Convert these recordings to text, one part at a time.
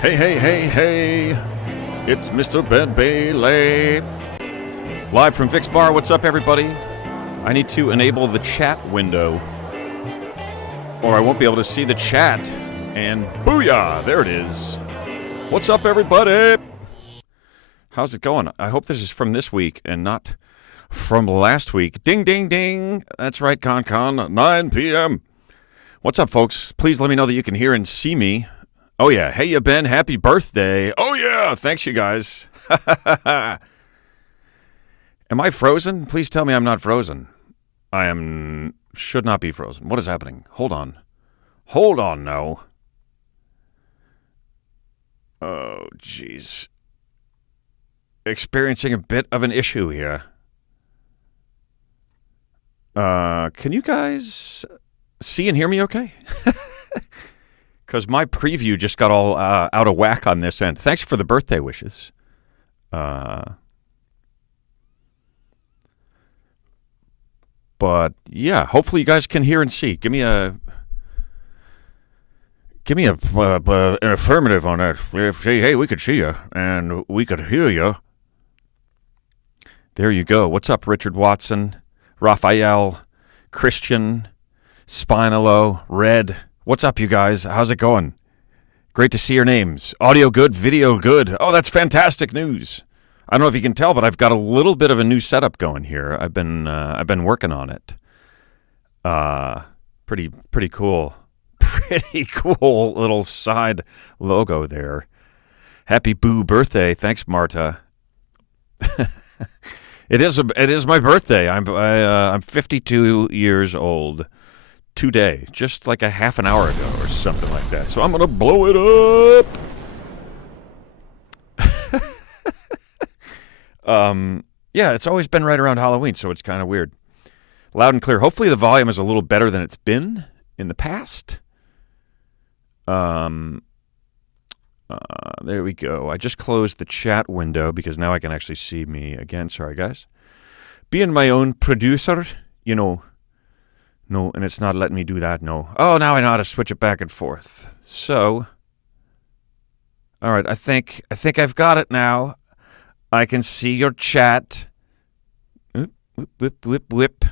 Hey, hey, hey, hey. It's Mr. Ben Bailey. Live from Vic's Bar. What's up, everybody? I need to enable the chat window, or I won't be able to see the chat. And booyah, there it is. What's up, everybody? How's it going? I hope this is from this week and not from last week. Ding, ding, ding. That's right, Con, 9 p.m. What's up, folks? Please let me know that you can hear and see me. Oh, yeah. Hey, you, Ben. Happy birthday. Oh, yeah. Thanks, you guys. Am I frozen? Please tell me I'm not frozen. Should not be frozen. What is happening? Hold on. Hold on, no. Oh, jeez. Experiencing a bit of an issue here. Can you guys see and hear me okay? Because my preview just got all out of whack on this end. Thanks for the birthday wishes. But, yeah, hopefully you guys can hear and see. Give me an affirmative on that. Say, hey, we could see you, and we could hear you. There you go. What's up, Richard Watson, Raphael, Christian, Spinalo, Red? What's up, you guys? How's it going? Great to see your names. Audio good, video good. Oh, that's fantastic news. I don't know if you can tell, but I've got a little bit of a new setup going here. I've been working on it. Pretty cool. Pretty cool little side logo there. Happy Boo birthday. Thanks, Marta. It is my birthday. I'm 52 years old today, just like a half an hour ago or something like that. So I'm gonna blow it up. Yeah, it's always been right around Halloween, so it's kind of weird. Loud and clear. Hopefully the volume is a little better than it's been in the past. There we go. I just closed the chat window because now I can actually see me again. Sorry, guys. Being my own producer, you know. No, and it's not letting me do that, no. Oh, now I know how to switch it back and forth. So, all right, I think I've got it now. I can see your chat. Whip, whip, whip, whip.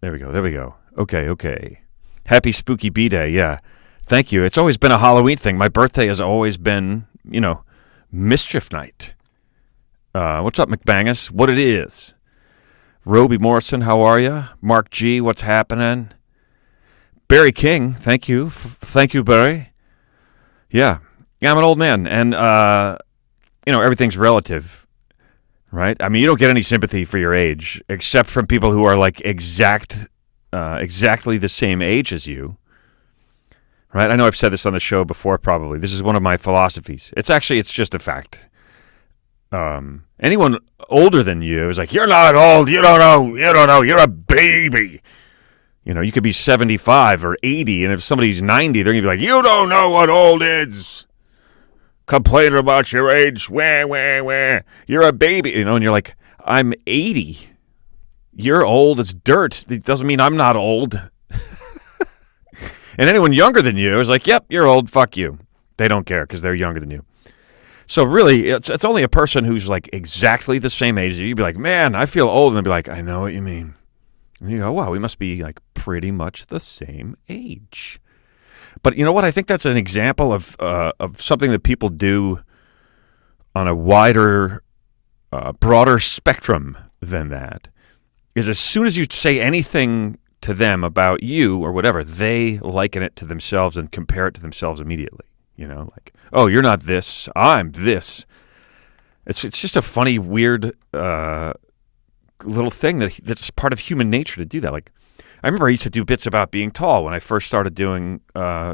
There we go. Okay. Happy Spooky B-Day, yeah. Thank you. It's always been a Halloween thing. My birthday has always been, mischief night. What's up, McBangus? What it is? Roby Morrison, how are you? Mark G, what's happening? Barry King, thank you. Thank you, Barry. Yeah, I'm an old man, and, everything's relative, right? I mean, you don't get any sympathy for your age, except from people who are, like, exactly the same age as you, right? I know I've said this on the show before, probably. This is one of my philosophies. It's just a fact. Anyone older than you is like, you're not old, you don't know, you're a baby. You could be 75 or 80, and if somebody's 90, they're going to be like, you don't know what old is. Complaining about your age, wah. You're a baby, and you're like, I'm 80. You're old as dirt. It doesn't mean I'm not old. And anyone younger than you is like, yep, you're old, fuck you. They don't care because they're younger than you. So really, it's only a person who's like exactly the same age as you. You'd be like, man, I feel old. And they'd be like, I know what you mean. And you go, wow, we must be like pretty much the same age. But you know what? I think that's an example of something that people do on a wider, broader spectrum than that. Is as soon as you say anything to them about you or whatever, they liken it to themselves and compare it to themselves immediately. Like, oh, you're not this, I'm this. It's just a funny, weird little thing that's part of human nature to do that. Like, I remember I used to do bits about being tall when I first started doing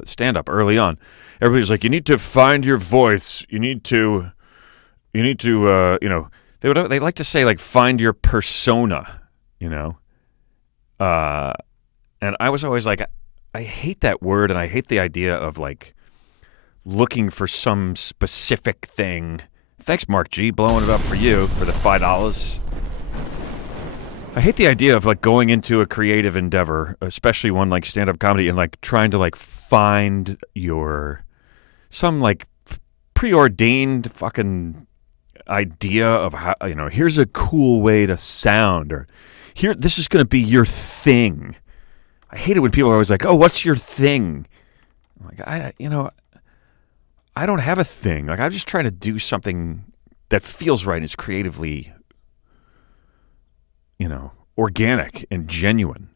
stand-up early on. Everybody was like, you need to find your voice. You need to, they like to say, like, find your persona, And I was always like, I hate that word, and I hate the idea of, like, looking for some specific thing. Thanks, Mark G, blowing it up for you for the $5. I hate the idea of like going into a creative endeavor, especially one like stand-up comedy, and like trying to like find some like preordained fucking idea of how, here's a cool way to sound, or here, this is going to be your thing. I hate it when people are always like, oh, what's your thing? I'm like, I don't have a thing. Like, I'm just trying to do something that feels right and is creatively, organic and genuine.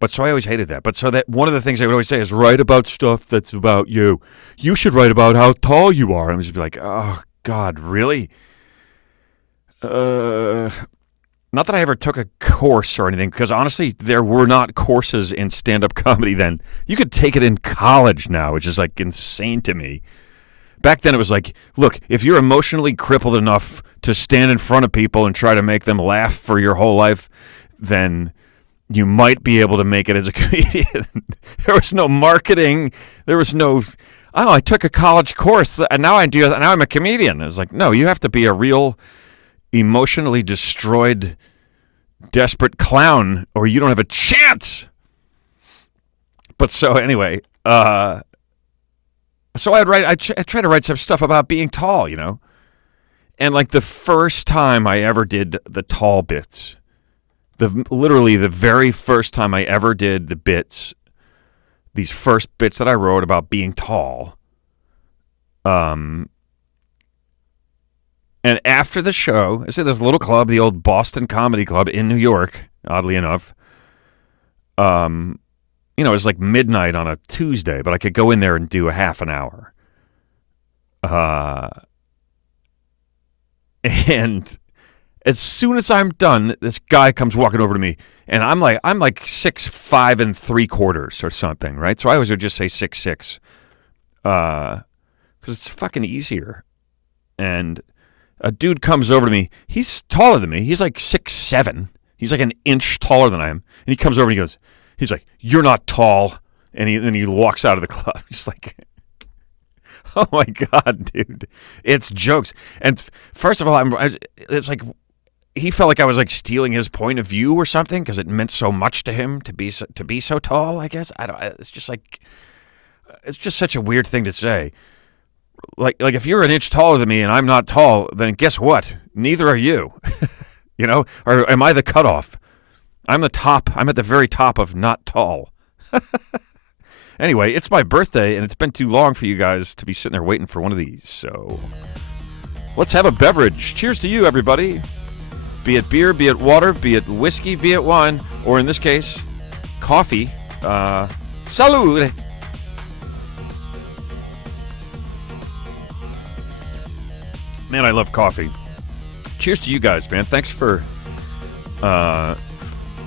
But so I always hated that. But so that one of the things I would always say is write about stuff that's about you. You should write about how tall you are. And I'm just be like, oh, God, really? Not that I ever took a course or anything, because honestly, there were not courses in stand-up comedy then. You could take it in college now, which is like insane to me. Back then it was like, look, if you're emotionally crippled enough to stand in front of people and try to make them laugh for your whole life, then you might be able to make it as a comedian. There was no marketing. There was no, I took a college course and now I'm a comedian. It's like, no, you have to be a real emotionally destroyed, desperate clown, or you don't have a chance. But so anyway, so I try to write some stuff about being tall, and like the first time I ever did the tall bits, literally the very first time I ever did the bits, these first bits that I wrote about being tall, and after the show, I said this little club, the old Boston Comedy Club in New York, oddly enough. It was like midnight on a Tuesday, but I could go in there and do a half an hour. And as soon as I'm done, this guy comes walking over to me, and I'm like 6'5" 3/4" or something, right? So I always would just say 6'6", because it's fucking easier. And a dude comes over to me. He's taller than me. He's like 6'7". He's like an inch taller than I am. And he comes over and he's like, "You're not tall." And then he walks out of the club. He's like, oh my God, dude. It's jokes. And first of all, it's like, he felt like I was like stealing his point of view or something because it meant so much to him to be so tall, I guess. It's just like, it's just such a weird thing to say. Like if you're an inch taller than me and I'm not tall, then guess what? Neither are you. Or am I the cutoff? I'm the top. I'm at the very top of not tall. Anyway, it's my birthday, and it's been too long for you guys to be sitting there waiting for one of these. So let's have a beverage. Cheers to you, everybody. Be it beer, be it water, be it whiskey, be it wine, or in this case, coffee. Salud. Man, I love coffee. Cheers to you guys, man. Thanks for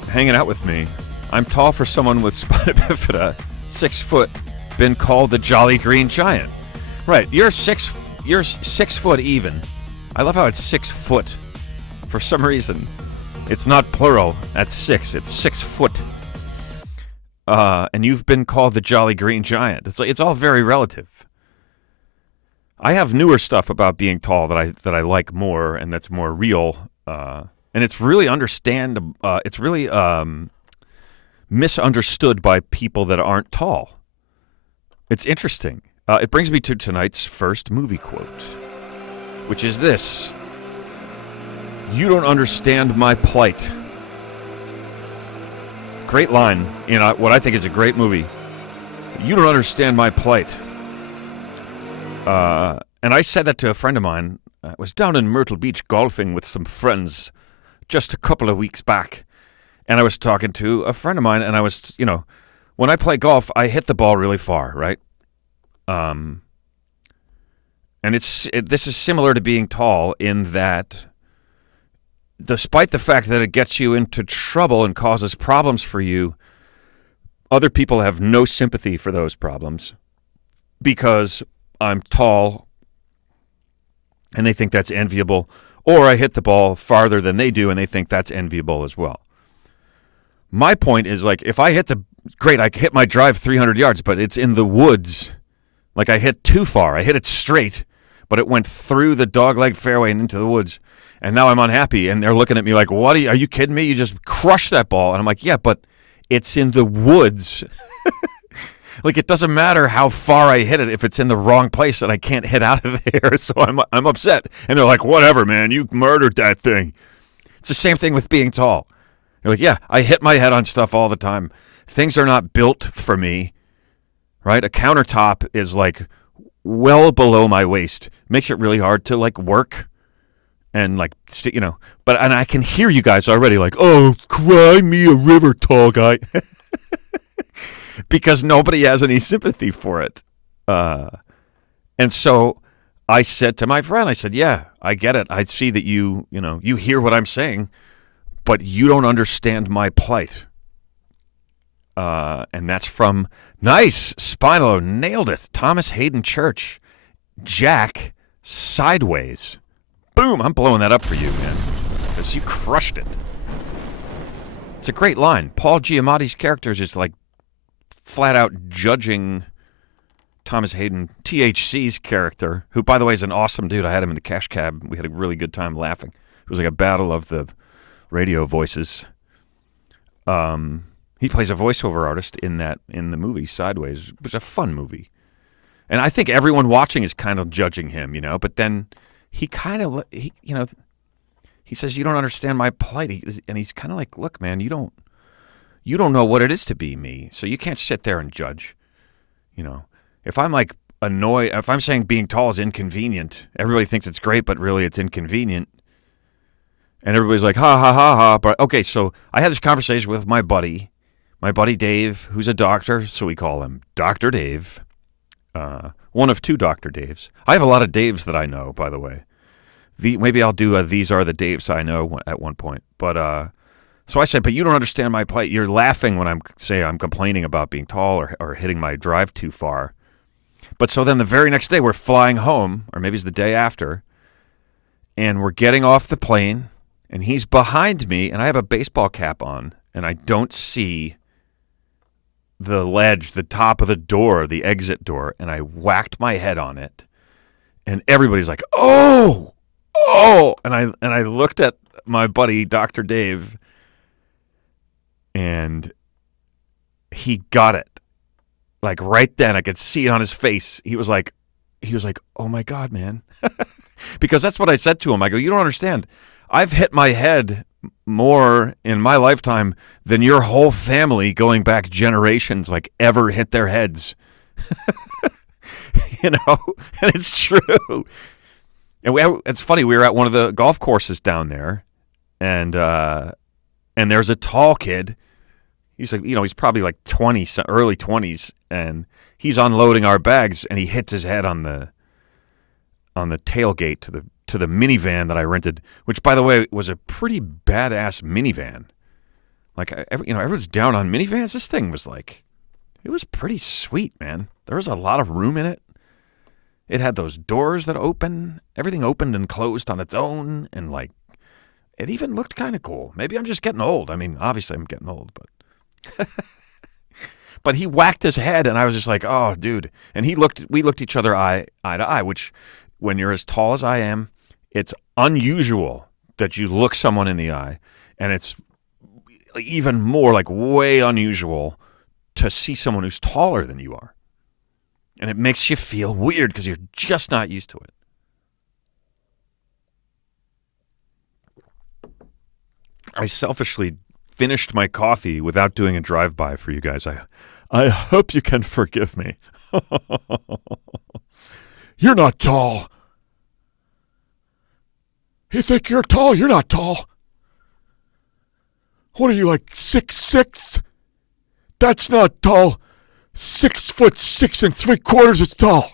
hanging out with me. I'm tall for someone with spina bifida, 6 foot, been called the Jolly Green Giant. Right, you're 6 foot even. I love how it's 6 foot. For some reason, it's not plural at 6. It's 6 foot. And you've been called the Jolly Green Giant. It's all very relative. I have newer stuff about being tall that I like more and that's more real. And it's really misunderstood by people that aren't tall. It's interesting. It brings me to tonight's first movie quote, which is this: "You don't understand my plight." Great line in what I think is a great movie. You don't understand my plight. And I said that to a friend of mine. I was down in Myrtle Beach golfing with some friends just a couple of weeks back. And I was talking to a friend of mine, and I was, when I play golf, I hit the ball really far, right? And this is similar to being tall in that, despite the fact that it gets you into trouble and causes problems for you, other people have no sympathy for those problems because I'm tall and they think that's enviable, or I hit the ball farther than they do and they think that's enviable as well. My point is, like, if I hit I hit my drive 300 yards, but it's in the woods. Like, I hit too far. I hit it straight, but it went through the dogleg fairway and into the woods. And now I'm unhappy, and they're looking at me like, "What? Are you kidding me? You just crushed that ball." And I'm like, "Yeah, but it's in the woods." Like, it doesn't matter how far I hit it if it's in the wrong place and I can't hit out of there. So I'm upset. And they're like, whatever, man, you murdered that thing. It's the same thing with being tall. You're like, yeah, I hit my head on stuff all the time. Things are not built for me, right? A countertop is like well below my waist. Makes it really hard to like work and like, and I can hear you guys already like, oh, cry me a river, tall guy. Because nobody has any sympathy for it. And so I said to my friend, I said, yeah, I get it. I see that you hear what I'm saying, but you don't understand my plight. And that's from, nice, Spino, nailed it. Thomas Hayden Church, Jack, Sideways. Boom, I'm blowing that up for you, man, because you crushed it. It's a great line. Paul Giamatti's character is just like flat out judging Thomas Hayden, THC's character, who, by the way, is an awesome dude. I had him in the cash cab. We had a really good time laughing. It was like a battle of the radio voices. He plays a voiceover artist in the movie Sideways. It was a fun movie. And I think everyone watching is kind of judging him, but then he kind of, he says, you don't understand my plight. And he's kind of like, look, man, you don't know what it is to be me, so you can't sit there and judge. If I'm like annoyed, if I'm saying being tall is inconvenient, everybody thinks it's great, but really it's inconvenient. And everybody's like, ha, ha, ha, ha. But okay, so I had this conversation with my buddy Dave, who's a doctor, so we call him Dr. Dave. One of two Dr. Daves. I have a lot of Daves that I know, by the way. Maybe I'll do These Are the Daves I Know at one point. But so I said, but you don't understand my plight. You're laughing when I'm complaining about being tall or hitting my drive too far. But so then the very next day we're flying home, or maybe it's the day after, and we're getting off the plane, and he's behind me, and I have a baseball cap on, and I don't see the ledge, the top of the door, the exit door, and I whacked my head on it, and everybody's like, oh, and I looked at my buddy, Dr. Dave, and he got it. Like right then, I could see it on his face. He was like, oh my God, man. Because that's what I said to him. I go, you don't understand. I've hit my head more in my lifetime than your whole family going back generations like ever hit their heads. And it's true. And it's funny, we were at one of the golf courses down there, and there's a tall kid. He's like, he's probably like 20, early 20s, and he's unloading our bags, and he hits his head on the tailgate to the minivan that I rented, which, by the way, was a pretty badass minivan. Like, everyone's down on minivans. This thing was like, it was pretty sweet, man. There was a lot of room in it. It had those doors that open. Everything opened and closed on its own, and like, it even looked kind of cool. Maybe I'm just getting old. I mean, obviously I'm getting old, but but he whacked his head, and I was just like, oh, dude. And we looked each other eye to eye, which, when you're as tall as I am, it's unusual that you look someone in the eye, and it's even more like way unusual to see someone who's taller than you are. And it makes you feel weird because you're just not used to it. I selfishly finished my coffee without doing a drive-by for you guys. I hope you can forgive me. You're not tall. You think you're tall? You're not tall. What are you, like 6'6"? That's not tall. 6'6" ¾ is tall.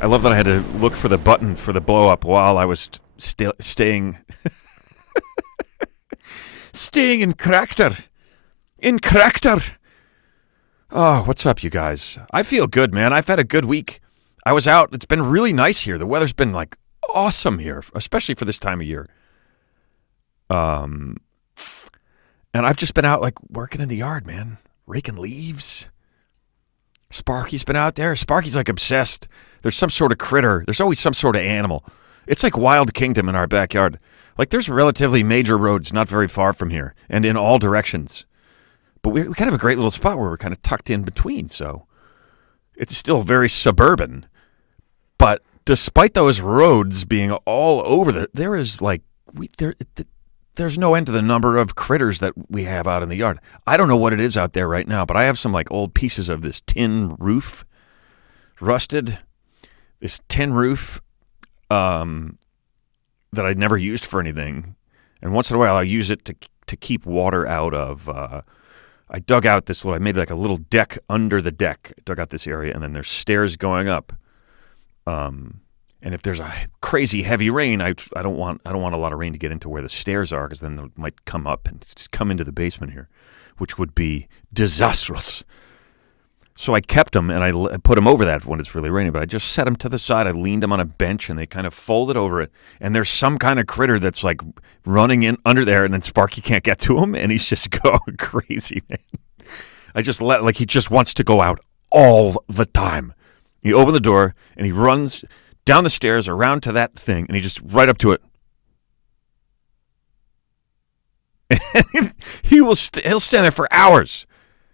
I love that I had to look for the button for the blow up while I was staying in character. In character. Oh, what's up, you guys? I feel good, man. I've had a good week. I was out. It's been really nice here. The weather's been like awesome here, especially for this time of year. And I've just been out like working in the yard, man, raking leaves. Sparky's been out there. Sparky's like obsessed. There's some sort of critter. There's always some sort of animal. It's like Wild Kingdom in our backyard. Like, there's relatively major roads not very far from here and in all directions. But we kind of have a great little spot where we're kind of tucked in between, so it's still very suburban. But despite those roads being all over there is like there's no end to the number of critters that we have out in the yard. I don't know what it is out there right now, but I have some like old pieces of this tin roof, rusted. This tin roof that I'd never used for anything, and once in a while I use it to keep water out of. I dug out this I made like a little deck under the deck. I dug out this area, and then there's stairs going up. And if there's a crazy heavy rain, I don't want a lot of rain to get into where the stairs are, because then they might come up and just come into the basement here, which would be disastrous. So I kept them, and I put them over that when it's really raining, but I just set them to the side. I leaned them on a bench, and they kind of folded over it. And there's some kind of critter that's like running in under there, and then Sparky can't get to him, and he's just going crazy, man. I just he just wants to go out all the time. You open the door, and he runs down the stairs around to that thing, and he just right up to it. He'll stand there for hours.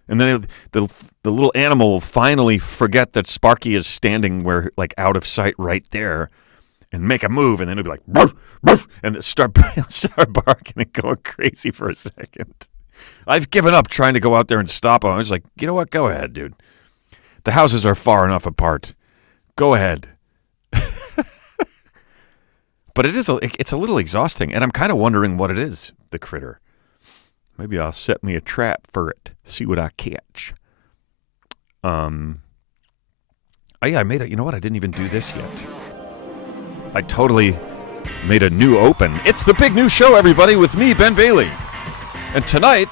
And then the little animal will finally forget that Sparky is standing like out of sight right there, and make a move, and then he'll be like, "Ruff, ruff," and start barking and going crazy for a second. I've given up trying to go out there and stop him. I was like, you know what? Go ahead, dude. The houses are far enough apart. Go ahead. But it's a little exhausting, and I'm kind of wondering what it is, the critter. Maybe I'll set me a trap for it, see what I catch. I made you know what? I didn't even do this yet. I totally made a new open. It's the big new show, everybody, with me, Ben Bailey. And tonight,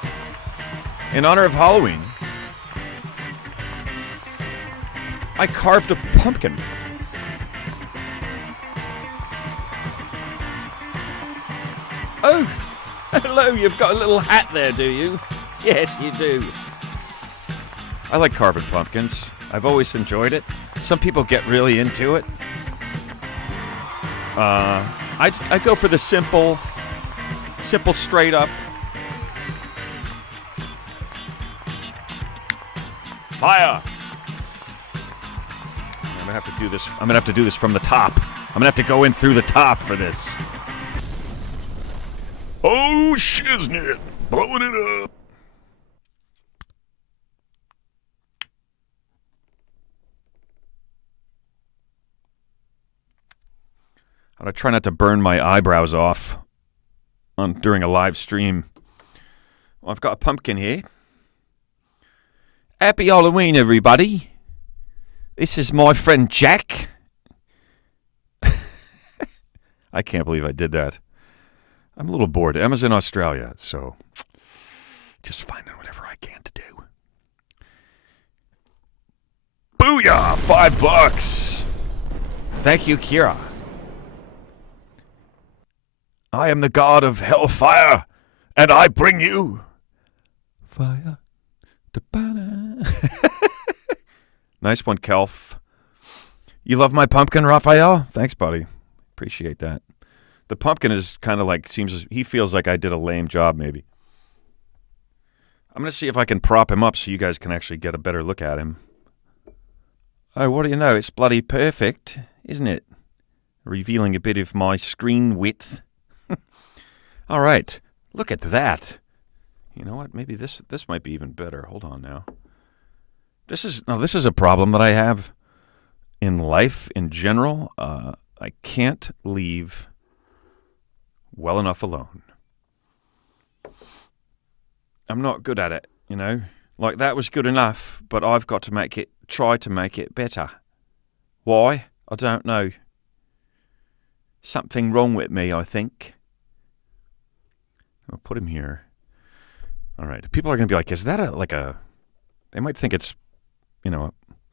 in honor of Halloween, I carved a pumpkin. Oh, hello, you've got a little hat there, do you? Yes, you do. I like carving pumpkins. I've always enjoyed it. Some people get really into it. I go for the simple, straight up. Fire! I'm gonna have to do this. I'm gonna have to do this from the top. I'm gonna have to go in through the top for this. Oh, shiznit! Blowing it up! I try not to burn my eyebrows off during a live stream. Well, I've got a pumpkin here. Happy Halloween, everybody. This is my friend Jack. I can't believe I did that. I'm a little bored. Emma's in Australia, so just finding whatever I can to do. Booyah! $5. Thank you, Kira. I am the god of hellfire, and I bring you fire. Nice one, Kelf. You love my pumpkin, Raphael? Thanks, buddy. Appreciate that. The pumpkin is kind of like, he feels like I did a lame job, maybe. I'm going to see if I can prop him up so you guys can actually get a better look at him. Oh, what do you know? It's bloody perfect, isn't it? Revealing a bit of my screen width. All right. Look at that. You know what? Maybe this might be even better. Hold on now. This is a problem that I have in life in general. I can't leave well enough alone. I'm not good at it, you know. Like, that was good enough, but I've got to try to make it better. Why? I don't know. Something wrong with me, I think. I'll put him here. All right. People are going to be like, is that they might think it's,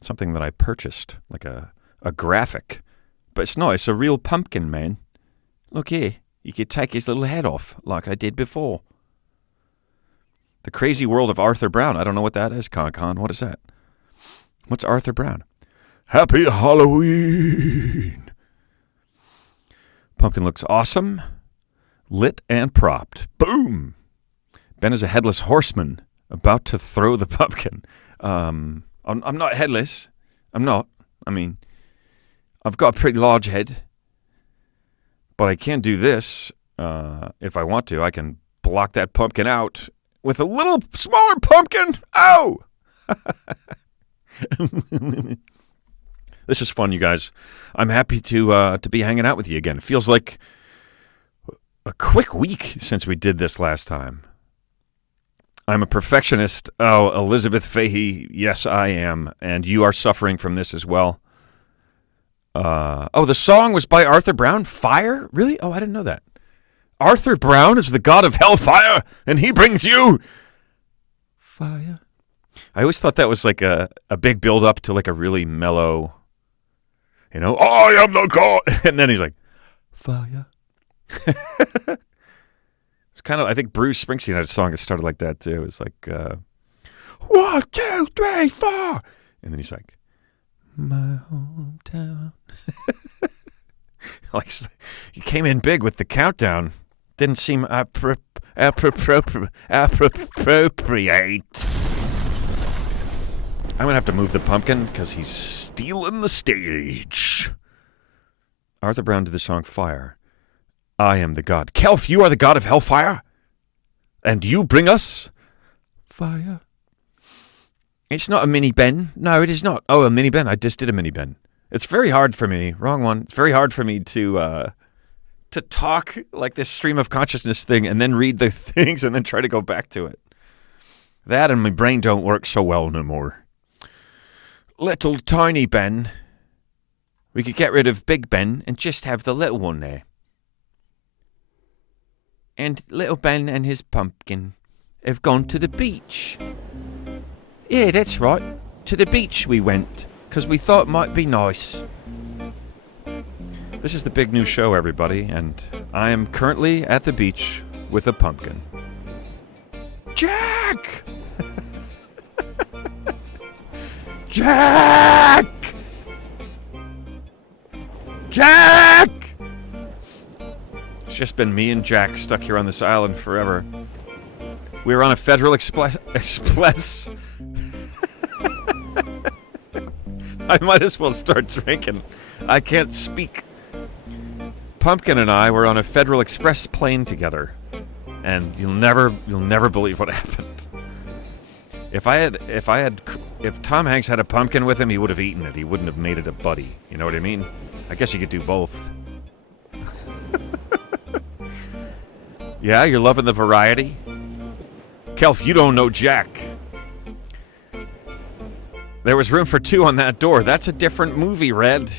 something that I purchased, like a graphic. But it's not. It's a real pumpkin, man. Look here. You could take his little head off like I did before. The Crazy World of Arthur Brown. I don't know what that is, Con. What is that? What's Arthur Brown? Happy Halloween. Pumpkin looks awesome. Lit and propped. Boom! Ben is a headless horseman about to throw the pumpkin. I'm not headless. I'm not. I mean, I've got a pretty large head. But I can do this if I want to. I can block that pumpkin out with a little smaller pumpkin. Oh! This is fun, you guys. I'm happy to be hanging out with you again. It feels like a quick week since we did this last time. I'm a perfectionist. Oh, Elizabeth Fahey, yes, I am. And you are suffering from this as well. The song was by Arthur Brown? Fire? Really? Oh, I didn't know that. Arthur Brown is the god of hellfire, and he brings you fire. I always thought that was like a big build-up to like a really mellow, I am the god. And then he's like, fire. It's kind of, I think Bruce Springsteen had a song that started like that too. It's like, 1, 2, 3, 4. And then he's like, my hometown. Like, you came in big with the countdown. Didn't seem appropriate. I'm going to have to move the pumpkin because he's stealing the stage. Arthur Brown did the song Fire. I am the god. Kelf, you are the god of hellfire? And you bring us fire? It's not a mini Ben. No, it is not. Oh, a mini Ben. I just did a mini Ben. It's very hard for me. Wrong one. It's very hard for me to talk like this stream of consciousness thing and then read the things and then try to go back to it. That and my brain don't work so well no more. Little tiny Ben. We could get rid of Big Ben and just have the little one there. And little Ben and his pumpkin have gone to the beach. Yeah, that's right. To the beach we went, because we thought it might be nice. This is the big new show, everybody, and I am currently at the beach with a pumpkin. Jack! Jack! Jack! It's just been me and Jack stuck here on this island forever. We were on a Federal Express. I might as well start drinking. I can't speak. Pumpkin and I were on a Federal Express plane together, and you'll never believe what happened. If Tom Hanks had a pumpkin with him, he would have eaten it. He wouldn't have made it a buddy. You know what I mean? I guess you could do both. Yeah, you're loving the variety? Kelf, you don't know Jack. There was room for 2 on that door. That's a different movie, Red.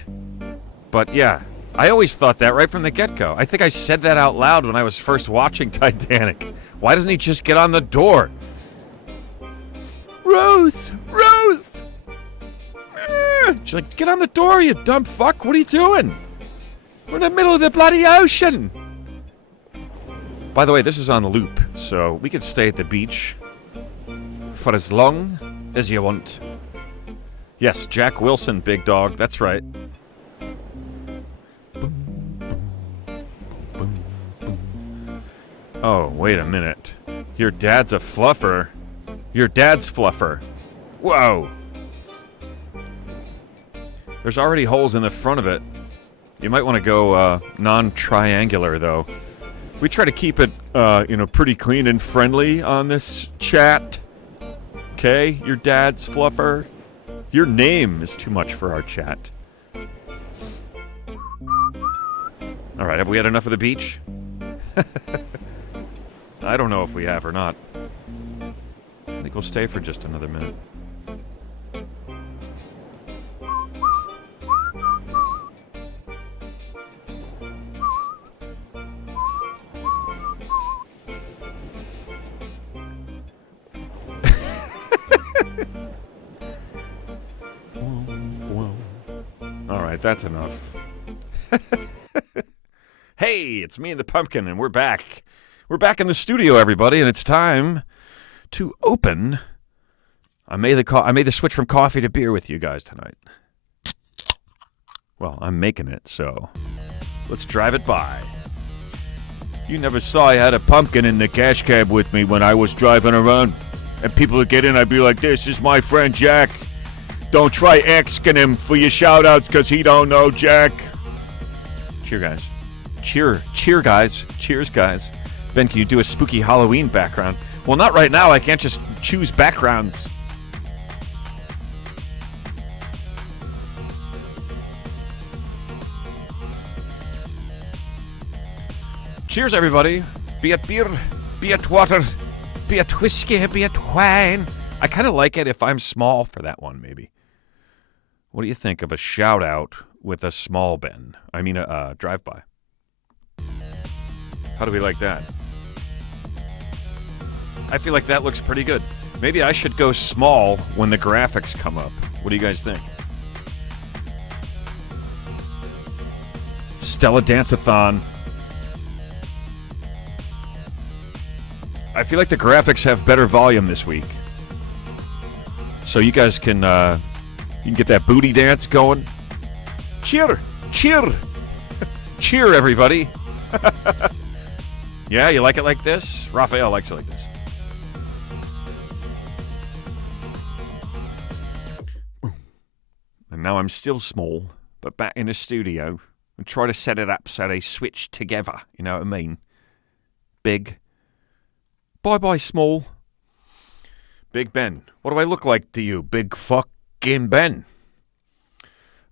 But yeah, I always thought that right from the get-go. I think I said that out loud when I was first watching Titanic. Why doesn't he just get on the door? Rose! Rose! She's like, get on the door, you dumb fuck. What are you doing? We're in the middle of the bloody ocean. By the way, this is on loop, so we could stay at the beach for as long as you want. Yes, Jack Wilson, big dog. That's right. Oh, wait a minute. Your dad's a fluffer. Your dad's fluffer. Whoa. There's already holes in the front of it. You might want to go non-triangular, though. We try to keep it, pretty clean and friendly on this chat. Okay? Your dad's fluffer. Your name is too much for our chat. All right, have we had enough of the beach? I don't know if we have or not. I think we'll stay for just another minute. All right, that's enough. Hey, it's me and the pumpkin, and we're back. We're back in the studio, everybody, and it's time to open. I made the switch from coffee to beer with you guys tonight. Well, I'm making it, so let's drive it by. You never saw I had a pumpkin in the cash cab with me when I was driving around. And people would get in, I'd be like, this is my friend Jack. Don't try asking him for your shout-outs because he don't know Jack. Cheer, guys. Cheer, guys. Cheers, guys. Ben, can you do a spooky Halloween background? Well, not right now. I can't just choose backgrounds. Cheers, everybody. Be it beer, be it water, be it whiskey, be it wine. I kind of like it if I'm small for that one, maybe. What do you think of a shout-out with a small Ben? I mean, a drive-by. How do we like that? I feel like that looks pretty good. Maybe I should go small when the graphics come up. What do you guys think? Stella Dance-a-thon. I feel like the graphics have better volume this week. So you guys can get that booty dance going. Cheer! Cheer! Cheer, everybody! Yeah, you like it like this? Raphael likes it like this. And now I'm still small, but back in the studio and try to set it up so they switch together. You know what I mean? Big. Bye-bye, small. Big Ben. What do I look like to you, big fucking Ben?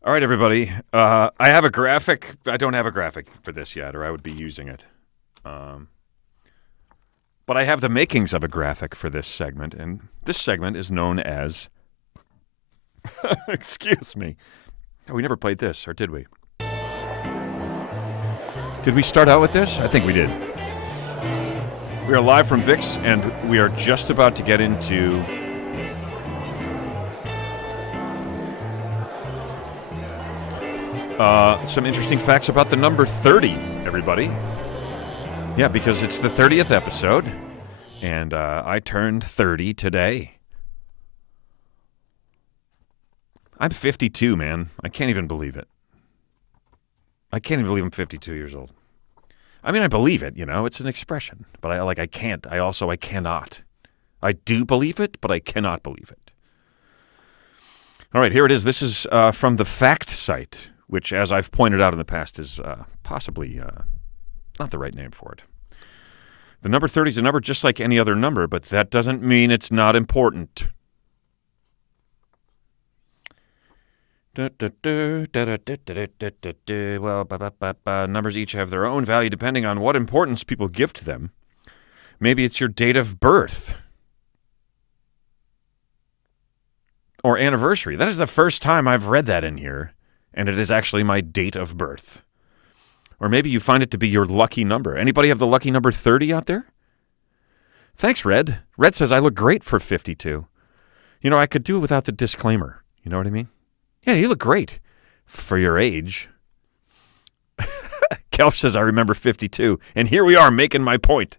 All right, everybody. I have a graphic. I don't have a graphic for this yet, or I would be using it. But I have the makings of a graphic for this segment, and this segment is known as... Excuse me. Oh, we never played this, or did we? Did we start out with this? I think we did. We are live from VIX, and we are just about to get into some interesting facts about the number 30, everybody. Yeah, because it's the 30th episode, and I turned 30 today. I'm 52, man. I can't even believe it. I can't even believe I'm 52 years old. I mean, I believe it, you know, it's an expression, but I can't. I cannot. I do believe it, but I cannot believe it. All right, here it is. This is from the Fact site, which, as I've pointed out in the past, is possibly not the right name for it. The number 30 is a number just like any other number, but that doesn't mean it's not important. Well, numbers each have their own value depending on what importance people give to them. Maybe it's your date of birth or anniversary. That is the first time I've read that in here, and it is actually my date of birth. Or maybe you find it to be your lucky number. Anybody have the lucky number 30 out there? Thanks, Red. Red says I look great for 52. You know, I could do it without the disclaimer. You know what I mean? Yeah, you look great for your age. Kelf says, I remember 52. And here we are making my point.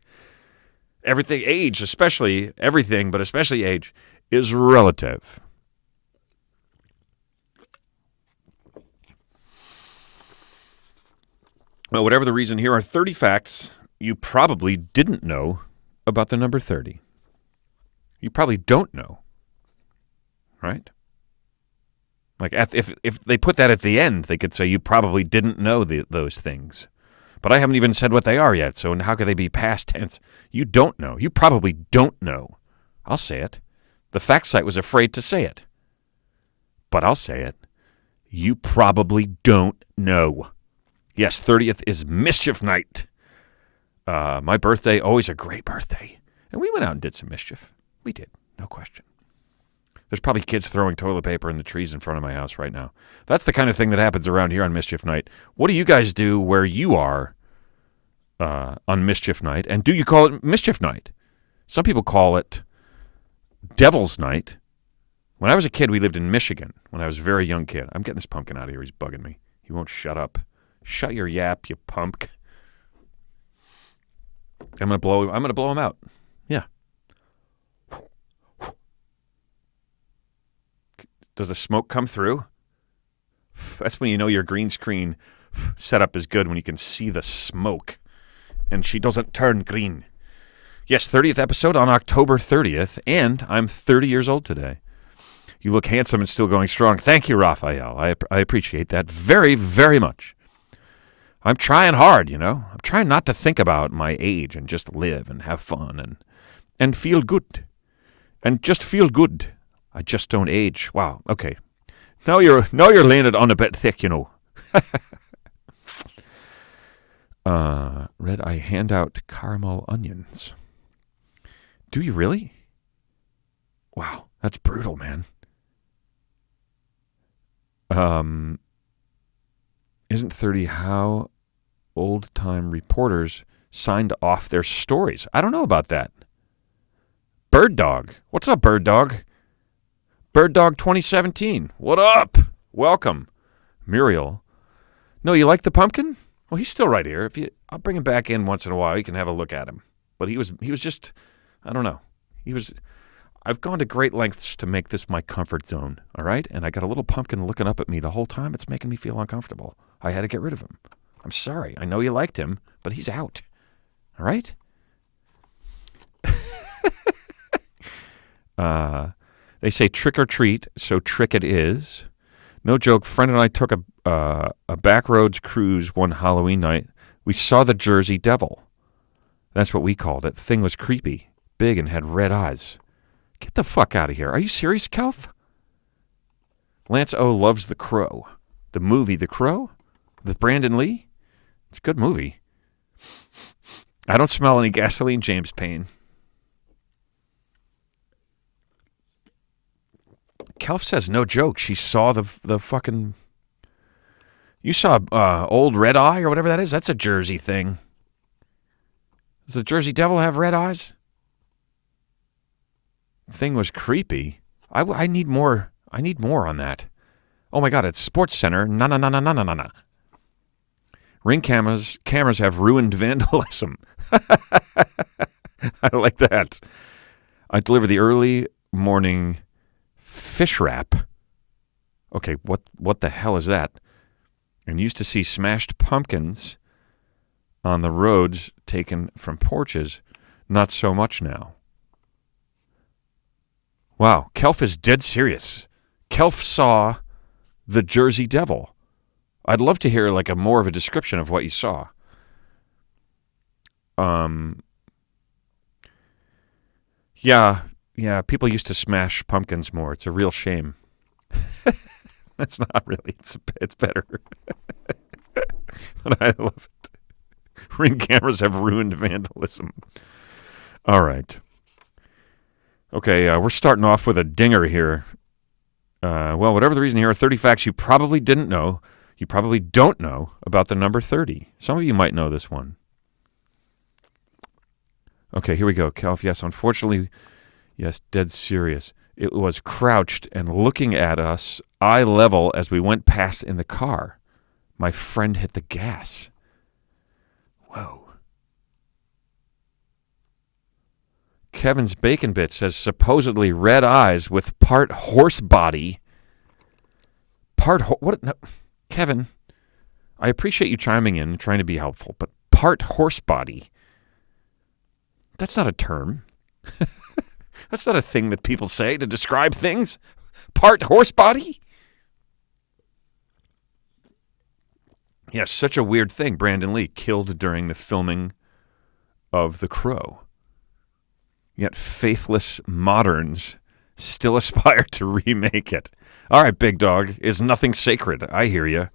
Everything, age, especially, everything, but especially age, is relative. Well, whatever the reason, here are 30 facts you probably didn't know about the number 30. You probably don't know. Right? Like, if they put that at the end, they could say you probably didn't know those things. But I haven't even said what they are yet, so how could they be past tense? You don't know. You probably don't know. I'll say it. The fact site was afraid to say it. But I'll say it. You probably don't know. Yes, 30th is Mischief Night. My birthday, always a great birthday. And we went out and did some mischief. We did, no question. There's probably kids throwing toilet paper in the trees in front of my house right now. That's the kind of thing that happens around here on Mischief Night. What do you guys do where you are on Mischief Night? And do you call it Mischief Night? Some people call it Devil's Night. When I was a kid, we lived in Michigan. When I was a very young kid. I'm getting this pumpkin out of here. He's bugging me. He won't shut up. Shut your yap, you pump. I'm gonna blow him out. Yeah. Does the smoke come through? That's when you know your green screen setup is good, when you can see the smoke and she doesn't turn green. Yes, 30th episode on October 30th, and I'm 30 years old today. You look handsome and still going strong. Thank you, Raphael. I appreciate that very, very much. I'm trying hard, I'm trying not to think about my age and just live and have fun and feel good. And just feel good. I just don't age. Wow, okay. Now you're laying it on a bit thick, Red, I hand out caramel onions. Do you really? Wow, that's brutal, man. Isn't 30 how old-time reporters signed off their stories? I don't know about that. Bird Dog. What's up, Bird Dog? Bird Dog 2017. What up? Welcome. Muriel. No, you like the pumpkin? Well, he's still right here. I'll bring him back in once in a while. You can have a look at him. But he was just, I don't know. I've gone to great lengths to make this my comfort zone, all right? And I got a little pumpkin looking up at me the whole time. It's making me feel uncomfortable. I had to get rid of him. I'm sorry. I know you liked him, but he's out. All right? They say trick or treat, so trick it is. No joke, friend and I took a backroads cruise one Halloween night. We saw the Jersey Devil. That's what we called it. Thing was creepy, big, and had red eyes. Get the fuck out of here. Are you serious, Kelf? Lance O loves The Crow. The movie The Crow? With Brandon Lee? It's a good movie. I don't smell any gasoline, James Payne. Kelf says, no joke, she saw the fucking... You saw old Red Eye or whatever that is? That's a Jersey thing. Does the Jersey Devil have red eyes? Thing was creepy. I need more. I need more on that. Oh my God, it's Sports Center. Na. Ring cameras have ruined vandalism. I like that. I deliver the early morning fish wrap. Okay, what the hell is that? And used to see smashed pumpkins on the roads taken from porches. Not so much now. Wow, Kelf is dead serious. Kelf saw the Jersey Devil. I'd love to hear like more of a description of what you saw. Yeah, people used to smash pumpkins more. It's a real shame. That's not really. It's better. But I love it. Ring cameras have ruined vandalism. All right. Okay, we're starting off with a dinger here. Well, whatever the reason, here are 30 facts you probably didn't know, you probably don't know about the number 30. Some of you might know this one. Okay, here we go. Calf, yes, unfortunately, yes, dead serious. It was crouched and looking at us, eye level, as we went past in the car. My friend hit the gas. Whoa. Kevin's Bacon Bit says supposedly red eyes with part horse body. What? No, Kevin, I appreciate you chiming in and trying to be helpful, but part horse body. That's not a term. That's not a thing that people say to describe things. Part horse body? Yes, such a weird thing. Brandon Lee killed during the filming of The Crow. Yet faithless moderns still aspire to remake it. All right, big dog, is nothing sacred. I hear you.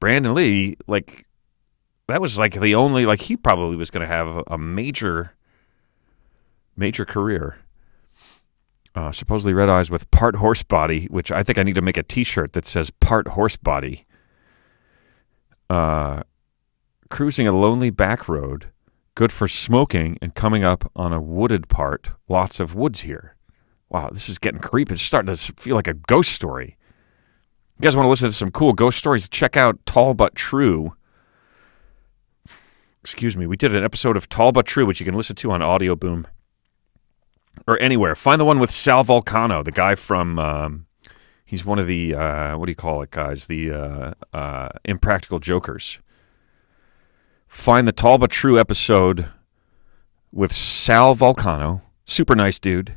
Brandon Lee, that was the only, he probably was going to have a major career. Supposedly red eyes with part horse body, which I think I need to make a T-shirt that says part horse body. Cruising a lonely back road. Good for smoking and coming up on a wooded part. Lots of woods here. Wow, this is getting creepy. It's starting to feel like a ghost story. You guys want to listen to some cool ghost stories? Check out Tall But True. Excuse me. We did an episode of Tall But True, which you can listen to on Audio Boom. Or anywhere. Find the one with Sal Vulcano, the guy from... he's one of the... what do you call it, guys? The Impractical Jokers. find the Tall But True episode with Sal Volcano. Super nice dude.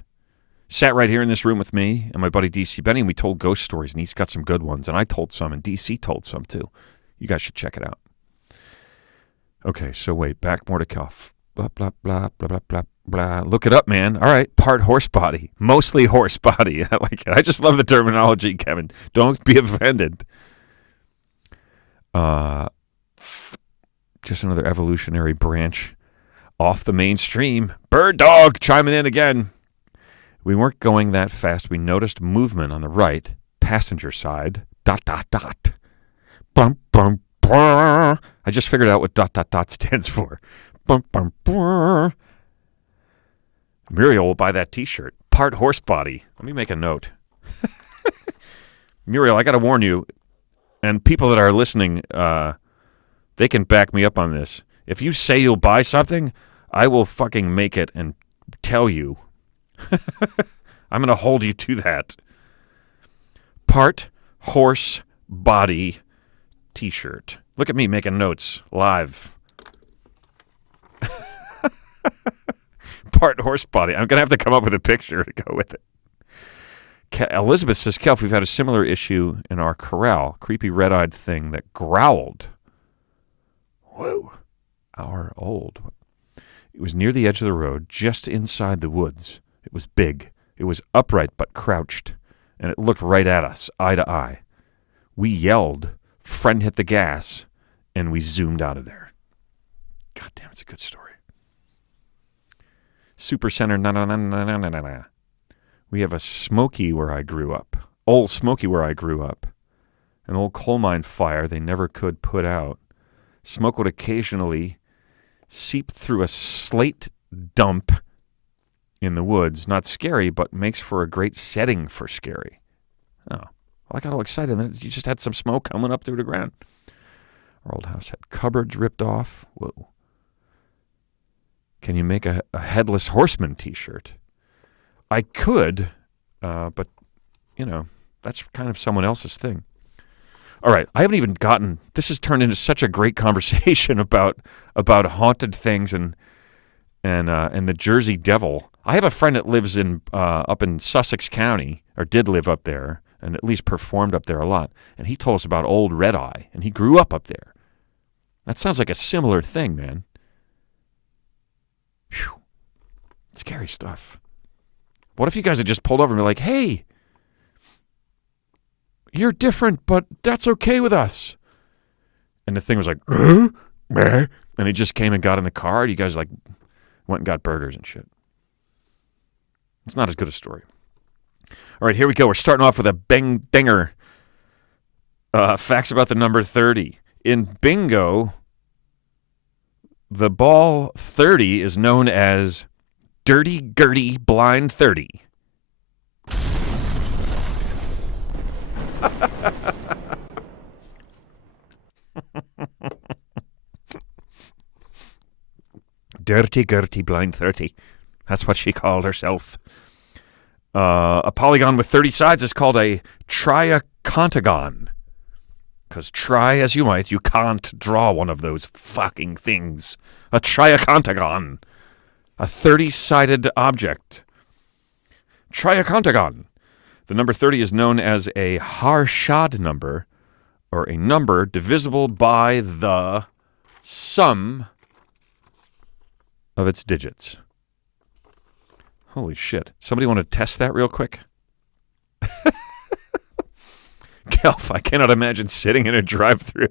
Sat right here in this room with me and my buddy DC Benny, and we told ghost stories, and he's got some good ones, and I told some, and DC told some too. You guys should check it out. Okay, so wait, back more to cuff. Blah, blah, blah, blah, blah, blah, blah. Look it up, man. All right, part horse body. Mostly horse body. I like it. I just love the terminology, Kevin. Don't be offended. Just another evolutionary branch off the mainstream. Bird dog chiming in again. We weren't going that fast. We noticed movement on the right, passenger side. ... Bum, bum, bum. I just figured out what ... stands for. Bum, bum, bum. Muriel will buy that T-shirt. Part horse body. Let me make a note. Muriel, I got to warn you, and people that are listening, they can back me up on this. If you say you'll buy something, I will fucking make it and tell you. I'm going to hold you to that. Part horse body T-shirt. Look at me making notes live. Part horse body. I'm going to have to come up with a picture to go with it. Elizabeth says, Kelf, we've had a similar issue in our corral. Creepy red-eyed thing that growled. Whoa. Hour old. It was near the edge of the road, just inside the woods. It was big. It was upright but crouched, and it looked right at us, eye to eye. We yelled, friend hit the gas, and we zoomed out of there. God damn, it's a good story. Super Center, na. We have a Smoky where I grew up. Old Smoky where I grew up. An old coal mine fire they never could put out. Smoke would occasionally seep through a slate dump in the woods. Not scary, but makes for a great setting for scary. Oh, I got all excited. You just had some smoke coming up through the ground. Our old house had cupboards ripped off. Whoa. Can you make a Headless Horseman T-shirt? I could, but, that's kind of someone else's thing. All right, I haven't even gotten... This has turned into such a great conversation about haunted things and the Jersey Devil. I have a friend that lives up in Sussex County, or did live up there, and at least performed up there a lot. And he told us about Old Red Eye, and he grew up there. That sounds like a similar thing, man. Whew. Scary stuff. What if you guys had just pulled over and were like, hey, you're different, but that's okay with us. And the thing was like, and he just came and got in the car, and you guys went and got burgers and shit. It's not as good a story. All right, here we go. We're starting off with a banger. Facts about the number 30. In bingo, the ball 30 is known as Dirty Gertie Blind 30. Dirty Gertie Blind 30. That's what she called herself. A polygon with 30 sides is called a triacontagon. Because try as you might, you can't draw one of those fucking things. A triacontagon. A 30-sided object. Triacontagon. The number 30 is known as a Harshad number, or a number divisible by the sum of its digits. Holy shit. Somebody want to test that real quick? Kelf, I cannot imagine sitting in a drive-thru.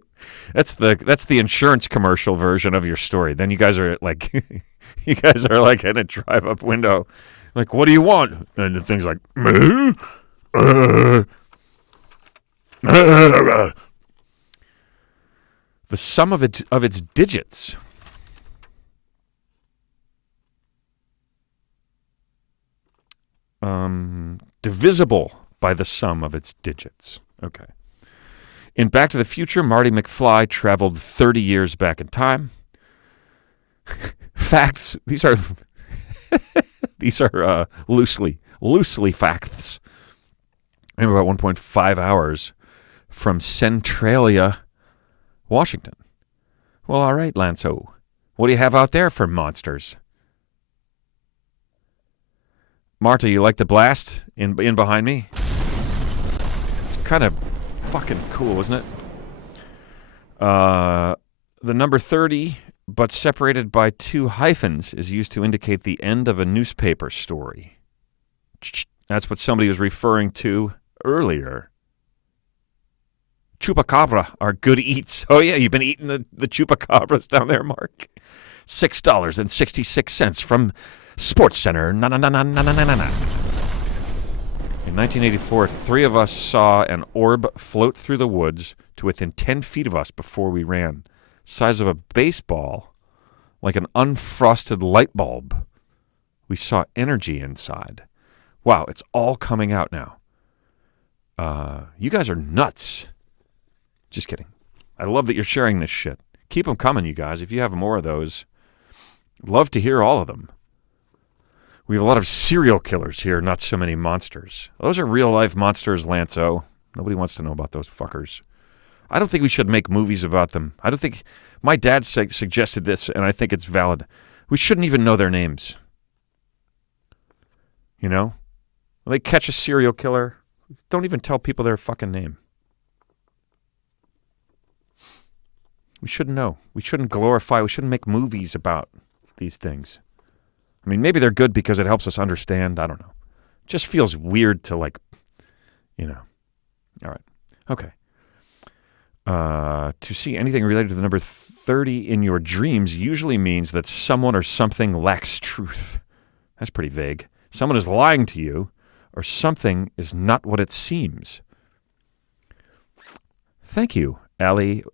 That's the insurance commercial version of your story. Then you guys are like in a drive-up window. Like, what do you want? And the thing's like, the sum of its digits. Divisible by the sum of its digits. Okay. In Back to the Future, Marty McFly traveled 30 years back in time. Facts. These are loosely facts. I'm about 1.5 hours from Centralia, Washington. Well, all right, Lanzo. What do you have out there for monsters? Marta, you like the blast in behind me? It's kind of fucking cool, isn't it? The number 30, but separated by 2 hyphens, is used to indicate the end of a newspaper story. That's what somebody was referring to earlier. Chupacabra are good eats. Oh, yeah, you've been eating the chupacabras down there, Mark. $6.66 from Sports Center. Na na na na na na na na. In 1984, 3 of us saw an orb float through the woods to within 10 feet of us before we ran. Size of a baseball, like an unfrosted light bulb. We saw energy inside. Wow, it's all coming out now. You guys are nuts. Just kidding. I love that you're sharing this shit. Keep them coming, you guys. If you have more of those, love to hear all of them. We have a lot of serial killers here, not so many monsters. Those are real-life monsters, Lanzo. Nobody wants to know about those fuckers. I don't think we should make movies about them. I don't think... My dad suggested this, and I think it's valid. We shouldn't even know their names. You know? When they catch a serial killer, don't even tell people their fucking name. We shouldn't know. We shouldn't glorify. We shouldn't make movies about these things. I mean, maybe they're good because it helps us understand. I don't know. It just feels weird to, like, you know. All right. Okay. To see anything related to the number 30 in your dreams usually means that someone or something lacks truth. That's pretty vague. Someone is lying to you, or something is not what it seems. Thank you, Allie.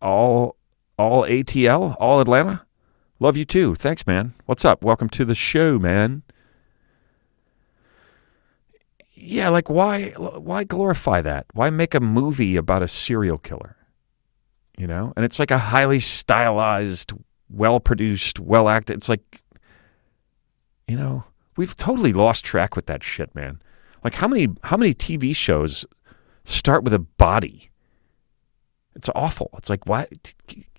All ATL, all Atlanta. Love you too. Thanks, man. What's up? Welcome to the show, man. Yeah, like why glorify that? Why make a movie about a serial killer? You know? And it's like a highly stylized, well-produced, well-acted. It's like, you know, we've totally lost track with that shit, man. Like how many TV shows start with a body? It's awful. It's like, why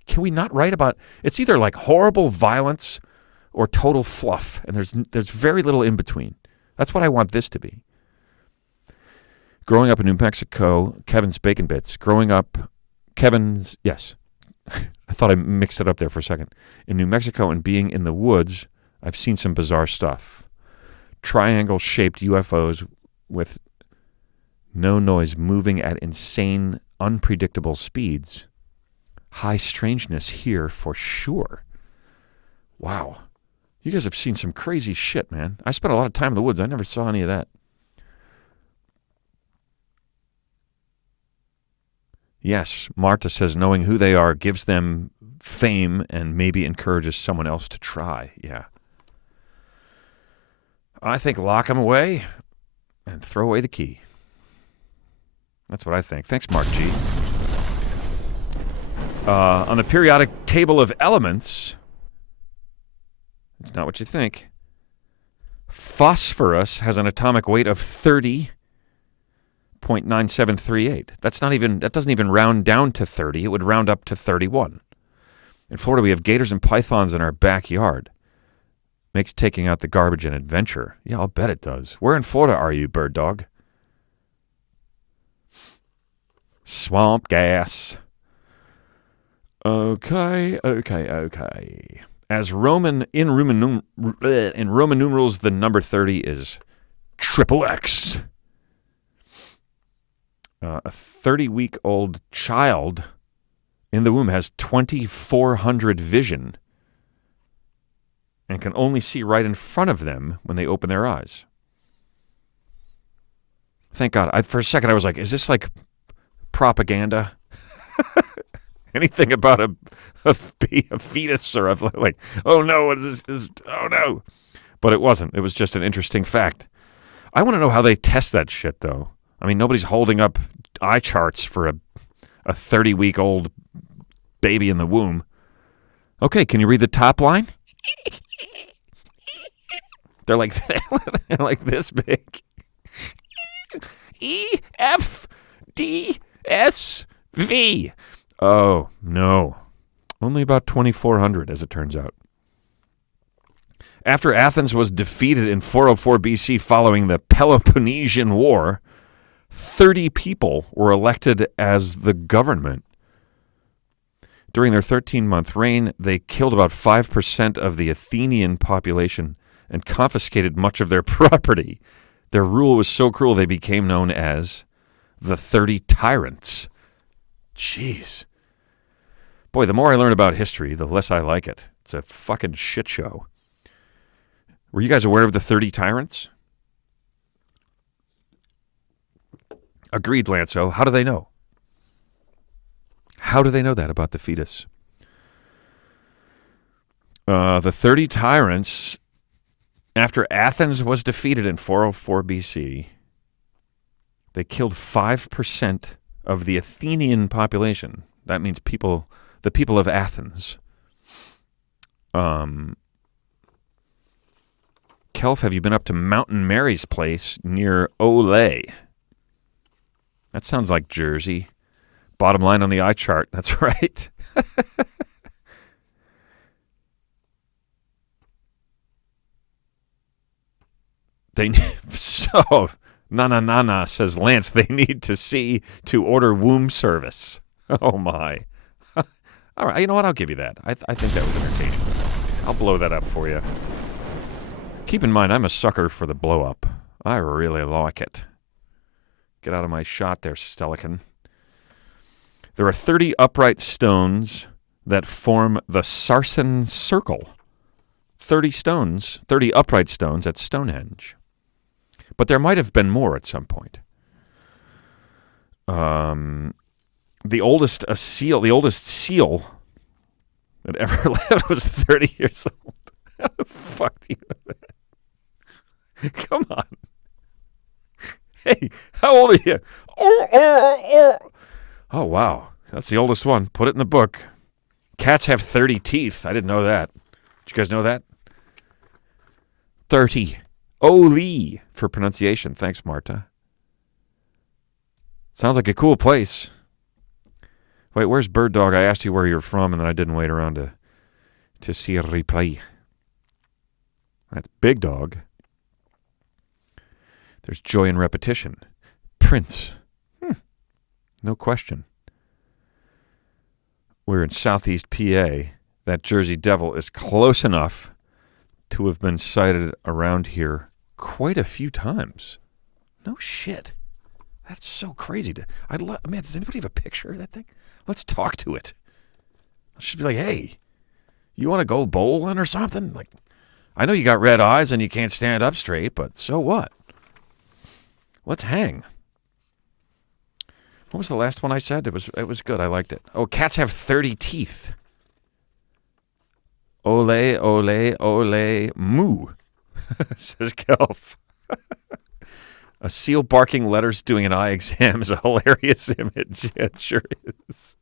can we not write about? It's either like horrible violence or total fluff, and there's very little in between. That's what I want this to be. Growing up in New Mexico, Kevin's Bacon Bits. Yes. I thought I mixed it up there for a second. In New Mexico and being in the woods, I've seen some bizarre stuff. Triangle-shaped UFOs with no noise moving at insane, unpredictable speeds. High strangeness here for sure. Wow. You guys have seen some crazy shit, man. I spent a lot of time in the woods. I never saw any of that. Yes, Marta says knowing who they are gives them fame and maybe encourages someone else to try. Yeah. I think lock them away and throw away the key. That's what I think. Thanks, Mark G. On the periodic table of elements, it's not what you think. Phosphorus has an atomic weight of 30.9738. That doesn't even round down to 30. It would round up to 31. In Florida, we have gators and pythons in our backyard. Makes taking out the garbage an adventure. Yeah, I'll bet it does. Where in Florida are you, bird dog? Swamp gas. Okay. As in Roman numerals, the number 30 is XXX. A 30-week-old child in the womb has 2400 vision and can only see right in front of them when they open their eyes. Thank God. For a second, I was like, is this like propaganda? Anything about a fetus or like, oh no, what is this? Oh no. But it wasn't. It was just an interesting fact. I want to know how they test that shit, though. I mean, nobody's holding up eye charts for a 30-week-old baby in the womb. Okay, can you read the top line? They're like this big. EFDSV. Oh, no. Only about 2,400, as it turns out. After Athens was defeated in 404 BC following the Peloponnesian War, 30 people were elected as the government. During their 13-month reign, they killed about 5% of the Athenian population and confiscated much of their property. Their rule was so cruel they became known as the 30 Tyrants. Jeez. Boy, the more I learn about history, the less I like it. It's a fucking shit show. Were you guys aware of the 30 Tyrants? Agreed, Lanzo. How do they know? How do they know that about the fetus? The 30 Tyrants, after Athens was defeated in 404 BC, they killed 5% of the Athenian population. That means the people of Athens. Kelf, have you been up to Mountain Mary's place near Olay? That sounds like Jersey. Bottom line on the eye chart. That's right. Na, says Lance, they need to see to order womb service. Oh, my. All right, you know what? I'll give you that. I think that was entertaining. I'll blow that up for you. Keep in mind, I'm a sucker for the blow-up. I really like it. Get out of my shot there, Stelican. There are 30 upright stones that form the Sarsen Circle. 30 stones, 30 upright stones at Stonehenge. But there might have been more at some point. The oldest seal that ever lived was 30 years old. How the fuck do you know that? Come on. Hey, how old are you? Oh, wow. That's the oldest one. Put it in the book. Cats have 30 teeth. I didn't know that. Did you guys know that? 30. Oli for pronunciation. Thanks, Marta. Sounds like a cool place. Wait, where's Bird Dog? I asked you where you're from, and then I didn't wait around to see a replay. That's Big Dog. There's joy in repetition. Prince. No question. We're in Southeast PA. That Jersey Devil is close enough to have been sighted around here quite a few times. No shit. That's so crazy. Man, does anybody have a picture of that thing? Let's talk to it. Let's just be like, hey, you want to go bowling or something? Like, I know you got red eyes and you can't stand up straight, but so what? Let's hang. What was the last one I said? It was good. I liked it. Oh, cats have 30 teeth. Ole, ole, ole, moo, says Kelf. A seal barking letters doing an eye exam is a hilarious image. Yeah, it sure is.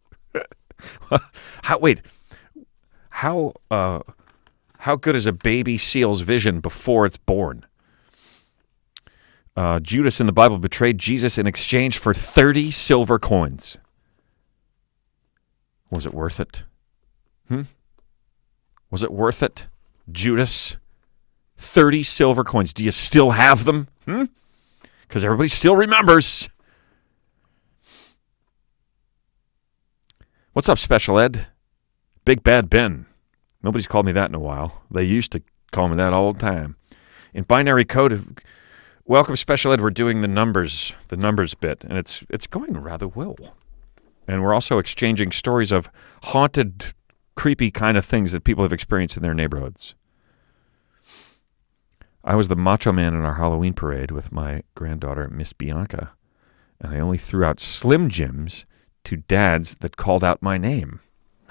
How good is a baby seal's vision before it's born? Judas in the Bible betrayed Jesus in exchange for 30 silver coins. Was it worth it? Was it worth it, Judas? 30 silver coins. Do you still have them? Because everybody still remembers. What's up, Special Ed? Big Bad Ben. Nobody's called me that in a while. They used to call me that all the time. In binary code, welcome, Special Ed. We're doing the numbers bit, and it's going rather well. And we're also exchanging stories of haunted, creepy kind of things that people have experienced in their neighborhoods. I was the macho man in our Halloween parade with my granddaughter, Miss Bianca, and I only threw out Slim Jims to dads that called out my name.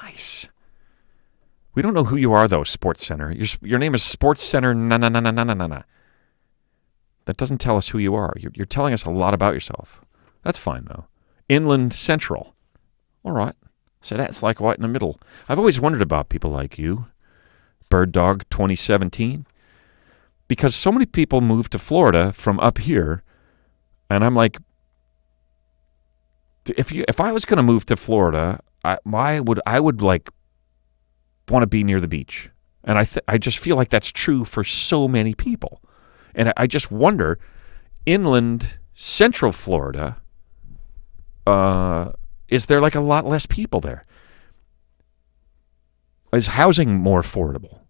Nice. We don't know who you are, though, Sports Center. Your name is Sports Center na. That doesn't tell us who you are. You're telling us a lot about yourself. That's fine, though. Inland Central. All right. So that's like right in the middle. I've always wondered about people like you, Bird Dog 2017, because so many people move to Florida from up here, and I'm like, if I was going to move to Florida, I would like want to be near the beach. And I just feel like that's true for so many people. And I just wonder, inland central Florida, is there like a lot less people there? Is housing more affordable?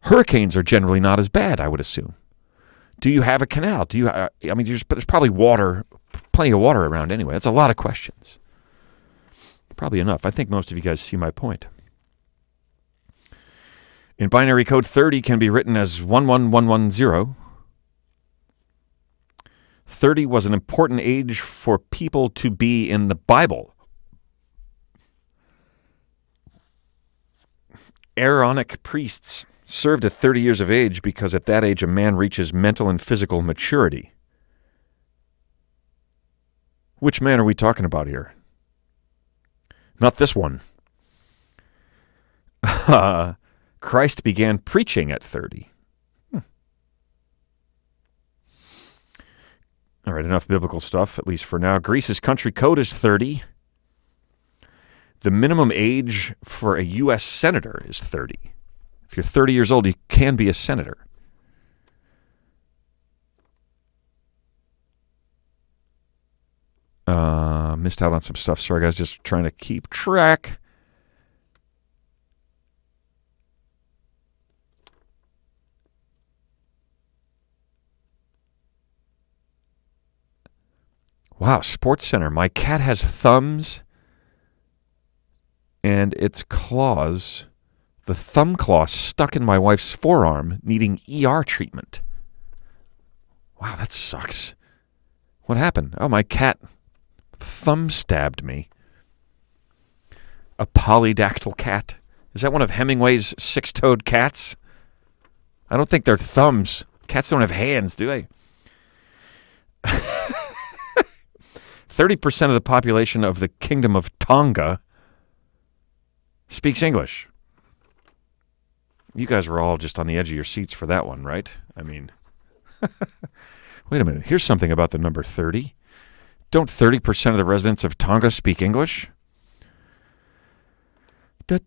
Hurricanes are generally not as bad, I would assume. Do you have a canal? Do you? I mean, there's probably water, plenty of water around anyway. That's a lot of questions. Probably enough. I think most of you guys see my point. In binary code, 30 can be written as 11110. 30 was an important age for people to be in the Bible. Aaronic priests served at 30 years of age because at that age a man reaches mental and physical maturity. Which man are we talking about here? Not this one. Christ began preaching at 30. All right, enough biblical stuff, at least for now. Greece's country code is 30. The minimum age for a U.S. senator is 30. If you're 30 years old, you can be a senator. Missed out on some stuff. Sorry, guys, just trying to keep track. Wow, Sports Center. My cat has thumbs and its claws. The thumb claw stuck in my wife's forearm, needing ER treatment. Wow, that sucks. What happened? Oh, my cat thumb stabbed me. A polydactyl cat. Is that one of Hemingway's six-toed cats? I don't think they're thumbs. Cats don't have hands, do they? 30% of the population of the Kingdom of Tonga speaks English. You guys were all just on the edge of your seats for that one, right? I mean, wait a minute. Here's something about the number 30. Don't 30% of the residents of Tonga speak English? A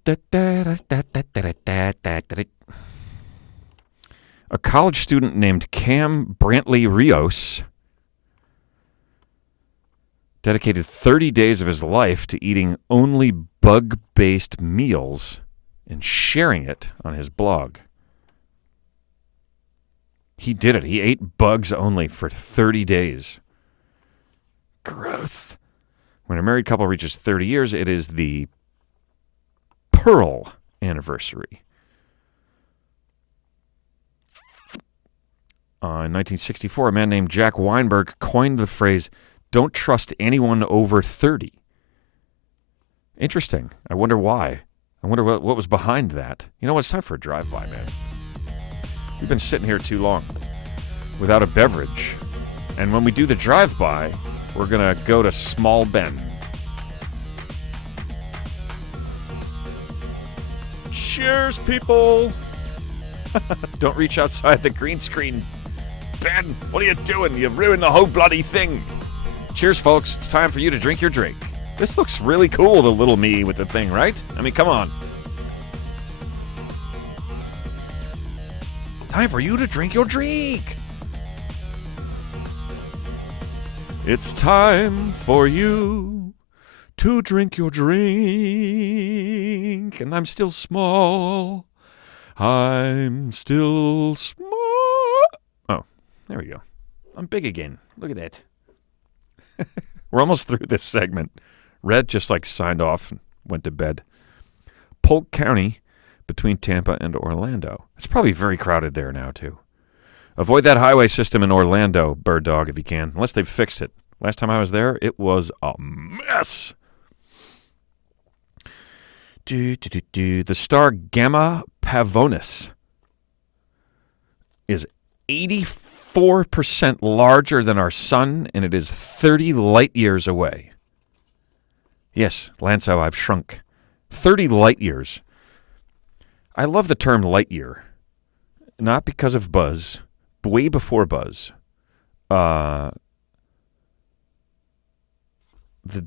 college student named Cam Brantley Rios dedicated 30 days of his life to eating only bug-based meals and sharing it on his blog. He did it. He ate bugs only for 30 days. Gross. When a married couple reaches 30 years, it is the Pearl anniversary. In 1964, a man named Jack Weinberg coined the phrase, "Don't trust anyone over 30." Interesting. I wonder why. I wonder what was behind that. You know what? It's time for a drive-by, man. We've been sitting here too long without a beverage. And when we do the drive-by, we're going to go to Small Bend. Cheers, people! Don't reach outside the green screen. Ben, what are you doing? You've ruined the whole bloody thing. Cheers, folks. It's time for you to drink your drink. This looks really cool, the little me with the thing, right? I mean, come on. Time for you to drink your drink. It's time for you to drink your drink. And I'm still small. I'm still small. Oh, there we go. I'm big again. Look at that. We're almost through this segment. Red just signed off and went to bed. Polk County between Tampa and Orlando. It's probably very crowded there now, too. Avoid that highway system in Orlando, Bird Dog, if you can, unless they've fixed it. Last time I was there, it was a mess. The star Gamma Pavonis is 84% larger than our sun, and it is 30 light years away. Yes, Lanzo, I've shrunk. 30 light years. I love the term light year. Not because of Buzz, but way before Buzz. The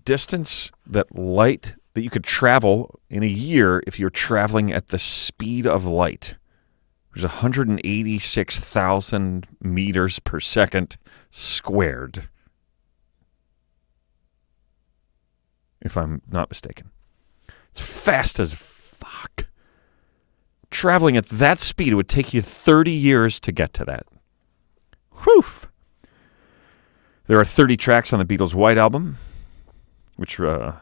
distance that light that you could travel in a year if you're traveling at the speed of light. There's 186,000 meters per second squared, if I'm not mistaken. It's fast as fuck. Traveling at that speed, it would take you 30 years to get to that. Whew. There are 30 tracks on the Beatles' White Album, which, can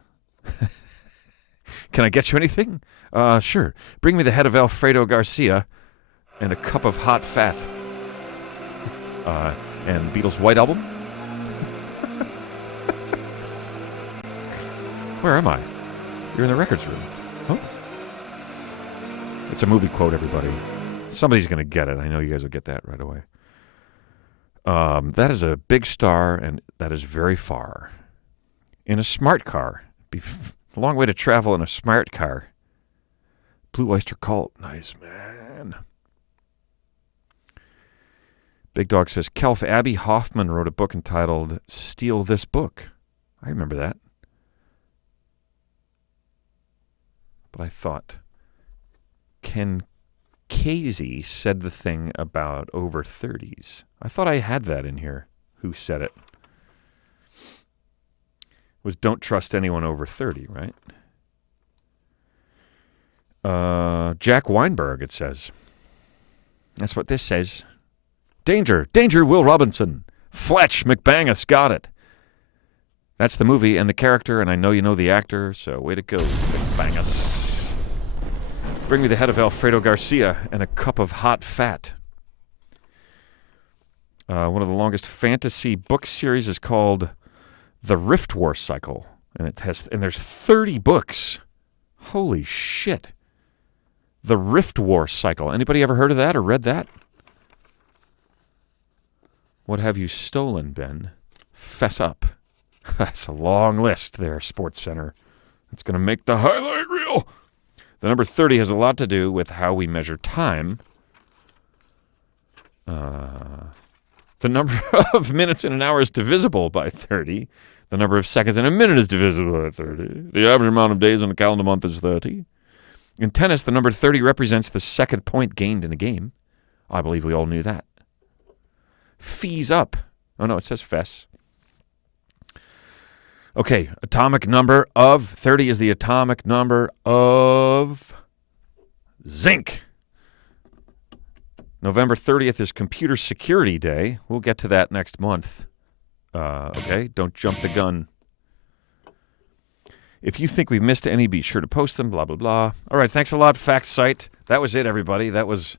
I get you anything? Sure. Bring me the head of Alfredo Garcia and a cup of hot fat. And Beatles' White Album. Where am I? You're in the records room. Oh. It's a movie quote, everybody. Somebody's going to get it. I know you guys will get that right away. That is a big star, and that is very far. In a smart car. Be a long way to travel in a smart car. Blue Oyster Cult. Nice, man. Big Dog says, Kelf, Abby Hoffman wrote a book entitled Steal This Book. I remember that. But I thought Ken Casey said the thing about over 30s. I thought I had that in here. Who said it? Was don't trust anyone over 30, right? Jack Weinberg, it says. That's what this says. Danger, danger, Will Robinson. Fletch, McBangus, got it. That's the movie and the character, and I know you know the actor, so way to go, McBangus. Bring me the head of Alfredo Garcia and a cup of hot fat. One of the longest fantasy book series is called The Rift War Cycle, and there's 30 books. Holy shit. The Rift War Cycle. Anybody ever heard of that or read that? What have you stolen, Ben? Fess up. That's a long list there, Sports Center. It's going to make the highlight reel. The number 30 has a lot to do with how we measure time. The number of minutes in an hour is divisible by 30. The number of seconds in a minute is divisible by 30. The average amount of days in a calendar month is 30. In tennis, the number 30 represents the second point gained in a game. I believe we all knew that. Fees up. Oh, no, it says fess. Okay, atomic number of 30 is the atomic number of zinc. November 30th is Computer Security Day. We'll get to that next month. Okay, don't jump the gun. If you think we've missed any, be sure to post them, blah, blah, blah. All right, thanks a lot, Fact Site. That was it, everybody. That was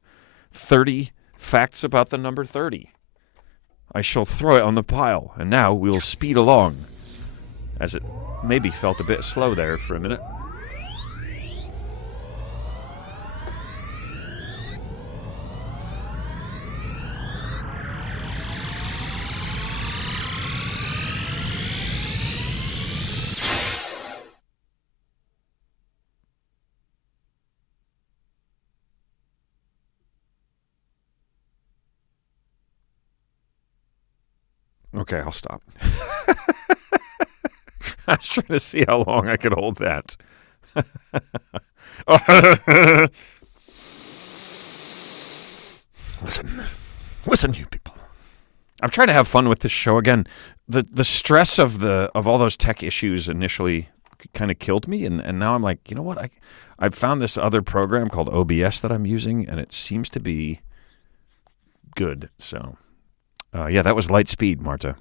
30 facts about the number 30. I shall throw it on the pile, and now we'll speed along, as it maybe felt a bit slow there for a minute. Okay, I'll stop. I was trying to see how long I could hold that. Listen, you people. I'm trying to have fun with this show again. The stress of all those tech issues initially kind of killed me, and now I'm like, you know what? I've found this other program called OBS that I'm using, and it seems to be good. So, yeah, that was light speed, Marta.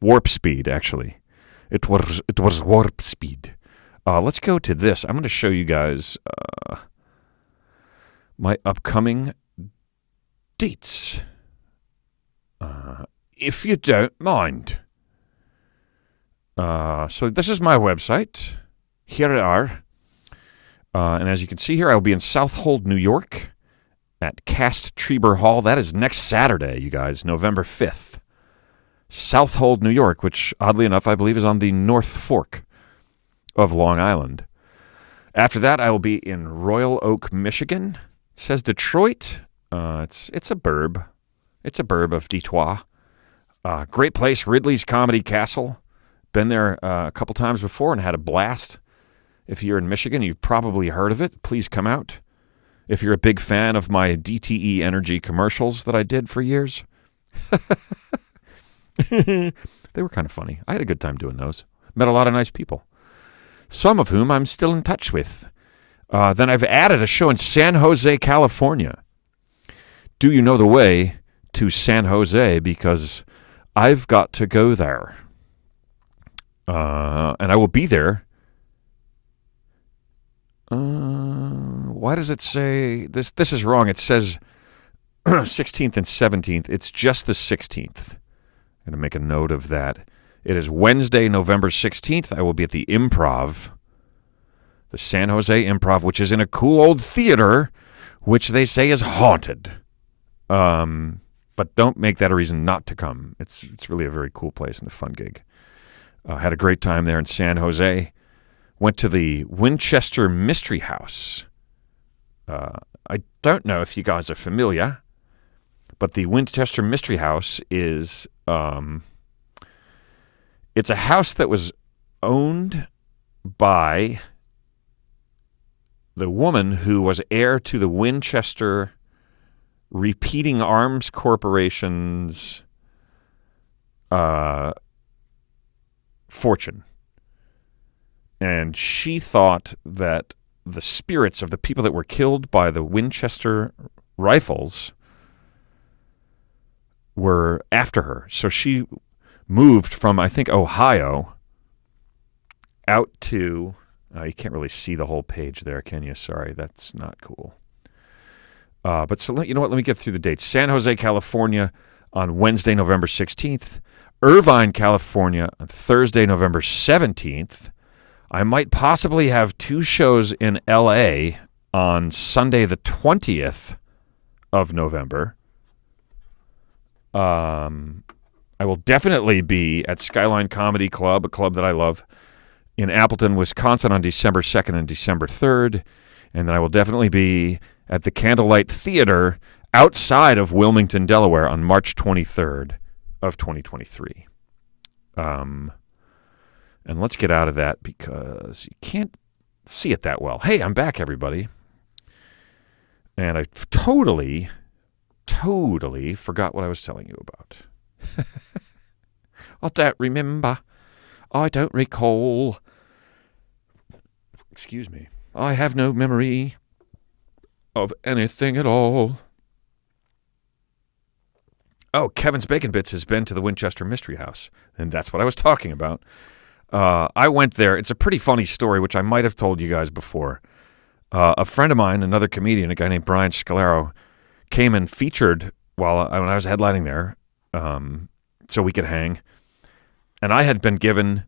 Warp speed, actually. It was warp speed. Let's go to this. I'm going to show you guys my upcoming dates, if you don't mind. So this is my website. Here they are. And as you can see here, I will be in Southold, New York at Cast Treber Hall. That is next Saturday, you guys, November 5th. Southold, New York, which, oddly enough, I believe is on the North Fork of Long Island. After that, I will be in Royal Oak, Michigan. It says Detroit. It's a burb. It's a burb of Detroit. Great place, Ridley's Comedy Castle. Been there a couple times before and had a blast. If you're in Michigan, you've probably heard of it. Please come out. If you're a big fan of my DTE Energy commercials that I did for years, they were kind of funny. I had a good time doing those. Met a lot of nice people, some of whom I'm still in touch with. Then I've added a show in San Jose, California. Do you know the way to San Jose? Because I've got to go there. And I will be there. Why does it say this? This is wrong. It says 16th and 17th. It's just the 16th. I'm going to make a note of that. It is Wednesday, November 16th. I will be at the Improv, the San Jose Improv, which is in a cool old theater, which they say is haunted. But don't make that a reason not to come. It's really a very cool place and a fun gig. Had a great time there in San Jose. Went to the Winchester Mystery House. I don't know if you guys are familiar, but the Winchester Mystery House is it's a house that was owned by the woman who was heir to the Winchester Repeating Arms Corporation's fortune. And she thought that the spirits of the people that were killed by the Winchester rifles were after her. So she moved from, I think, Ohio out to, you can't really see the whole page there, can you? Sorry, that's not cool. But so, you know what? Let me get through the dates. San Jose, California on Wednesday, November 16th. Irvine, California on Thursday, November 17th. I might possibly have 2 shows in L.A. on Sunday, the 20th of November. I will definitely be at Skyline Comedy Club, a club that I love, in Appleton, Wisconsin on December 2nd and December 3rd. And then I will definitely be at the Candlelight Theater outside of Wilmington, Delaware on March 23rd of 2023. And let's get out of that because you can't see it that well. Hey, I'm back, everybody. And I totally forgot what I was telling you about. I don't remember. I don't recall. Excuse me. I have no memory of anything at all. Oh, Kevin's Bacon Bits has been to the Winchester Mystery House, and that's what I was talking about. I went there. It's a pretty funny story, which I might have told you guys before. A friend of mine, another comedian, a guy named Brian Scalero, came and featured when I was headlining there, so we could hang. And I had been given,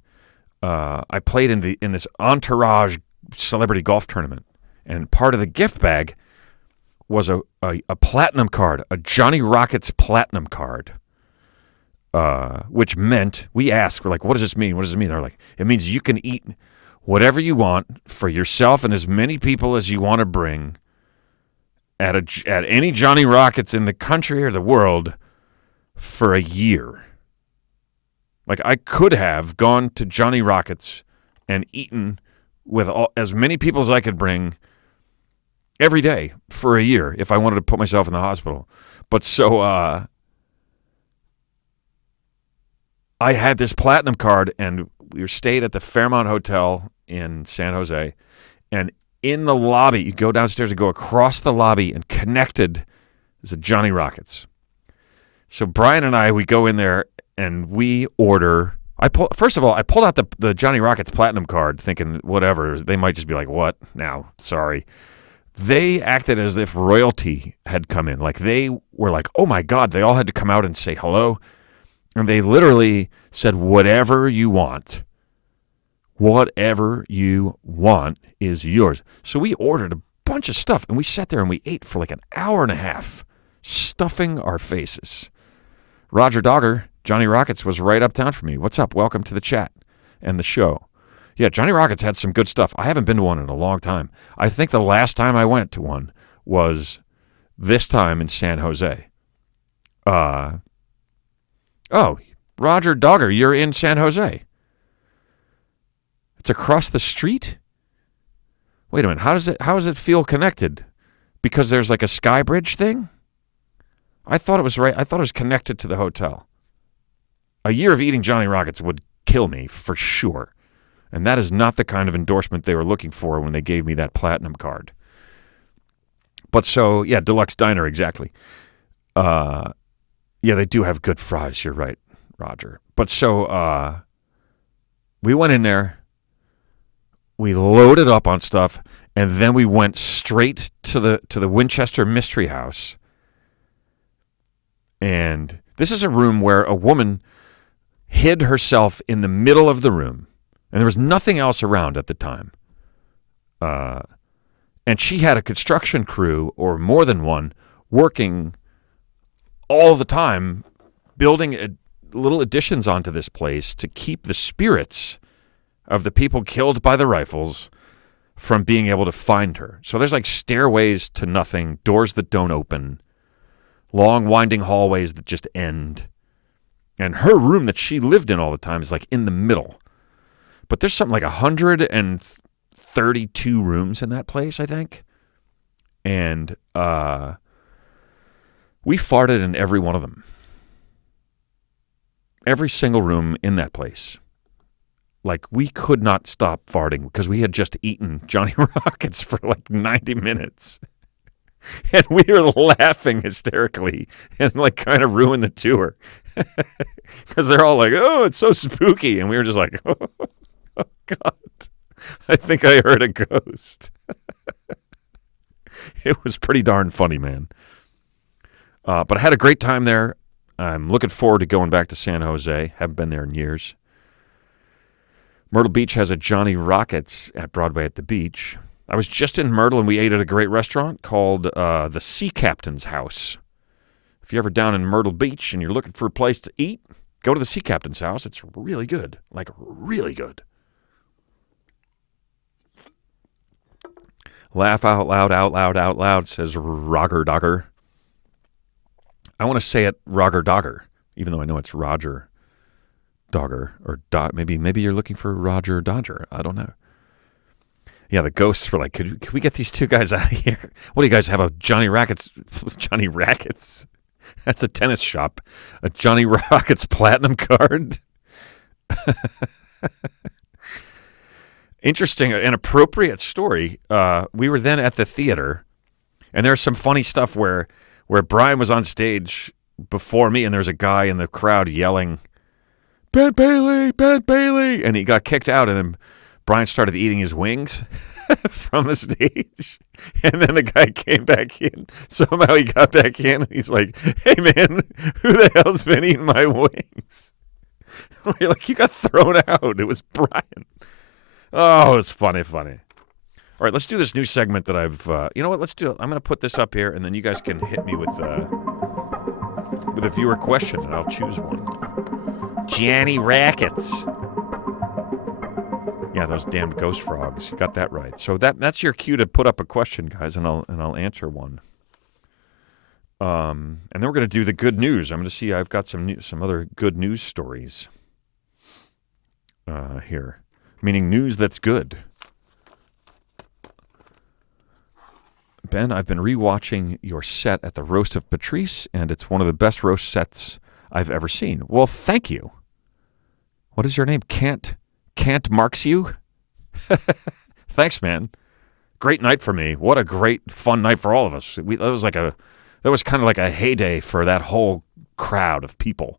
I played in this Entourage celebrity golf tournament, and part of the gift bag was a platinum card, a Johnny Rockets platinum card. Which meant, we're like, what does this mean? What does it mean? They're like, it means you can eat whatever you want for yourself and as many people as you want to bring at any Johnny Rockets in the country or the world for a year. Like, I could have gone to Johnny Rockets and eaten with as many people as I could bring every day for a year if I wanted to put myself in the hospital. But so, I had this platinum card, and we stayed at the Fairmont Hotel in San Jose. And in the lobby, you go downstairs and go across the lobby, and connected is a Johnny Rockets. So Brian and we go in there, and we order. First of all, I pulled out the Johnny Rockets platinum card, thinking whatever. They might just be like, what? Now, sorry. They acted as if royalty had come in. Like, they were like, oh my God. They all had to come out and say hello. And they literally said, whatever you want is yours. So we ordered a bunch of stuff, and we sat there and we ate for like an hour and a half, stuffing our faces. Roger Dogger, Johnny Rockets, was right uptown for me. What's up? Welcome to the chat and the show. Yeah, Johnny Rockets had some good stuff. I haven't been to one in a long time. I think the last time I went to one was this time in San Jose. Oh, Roger Dogger, you're in San Jose. It's across the street? Wait a minute. How does it feel connected? Because there's like a sky bridge thing? I thought it was right. I thought it was connected to the hotel. A year of eating Johnny Rockets would kill me for sure. And that is not the kind of endorsement they were looking for when they gave me that platinum card. But so, yeah, Deluxe Diner, exactly. Yeah, they do have good fries. You're right, Roger. But so we went in there. We loaded up on stuff. And then we went straight to the Winchester Mystery House. And this is a room where a woman hid herself in the middle of the room. And there was nothing else around at the time. And she had a construction crew, or more than one, working all the time, building little additions onto this place to keep the spirits of the people killed by the rifles from being able to find her. So there's like stairways to nothing, doors that don't open, long winding hallways that just end. And her room that she lived in all the time is like in the middle. But there's something like 132 rooms in that place, I think. And we farted in every one of them. Every single room in that place. Like, we could not stop farting because we had just eaten Johnny Rockets for like 90 minutes. And we were laughing hysterically and like kind of ruined the tour. Because they're all like, oh, it's so spooky. And we were just like, oh God, I think I heard a ghost. It was pretty darn funny, man. But I had a great time there. I'm looking forward to going back to San Jose. Haven't been there in years. Myrtle Beach has a Johnny Rockets at Broadway at the Beach. I was just in Myrtle, and we ate at a great restaurant called the Sea Captain's House. If you're ever down in Myrtle Beach and you're looking for a place to eat, go to the Sea Captain's House. It's really good, like really good. Laugh out loud, out loud, out loud, says Roger Dogger. I want to say it Roger Dogger, even though I know it's Roger Dogger, or maybe you're looking for Roger Dodger. I don't know. Yeah, the ghosts were like, could we get these two guys out of here? What do you guys have, a Johnny Rackets? Johnny Rackets? That's a tennis shop. A Johnny Rockets platinum card? Interesting, an appropriate story. We were then at the theater, and there's some funny stuff where Brian was on stage before me, and there's a guy in the crowd yelling, Ben Bailey, and he got kicked out, and then Brian started eating his wings from the stage, and then the guy came back in. Somehow he got back in, and he's like, hey, man, who the hell's been eating my wings? You're like, you got thrown out. It was Brian. Oh, it was funny. All right, let's do this new segment that I've, you know what, let's do it. I'm going to put this up here, and then you guys can hit me with a viewer question, and I'll choose one. Johnny Rackets. Yeah, those damned ghost frogs. You got that right. So that's your cue to put up a question, guys, and I'll answer one. And then we're going to do the good news. I'm going to see. I've got some other good news stories here, meaning news that's good. Ben, I've been rewatching your set at the Roast of Patrice, and it's one of the best roast sets I've ever seen. Well, thank you. What is your name? Can't marks you? Thanks, man. Great night for me. What a great, fun night for all of us. That was kind of like a heyday for that whole crowd of people.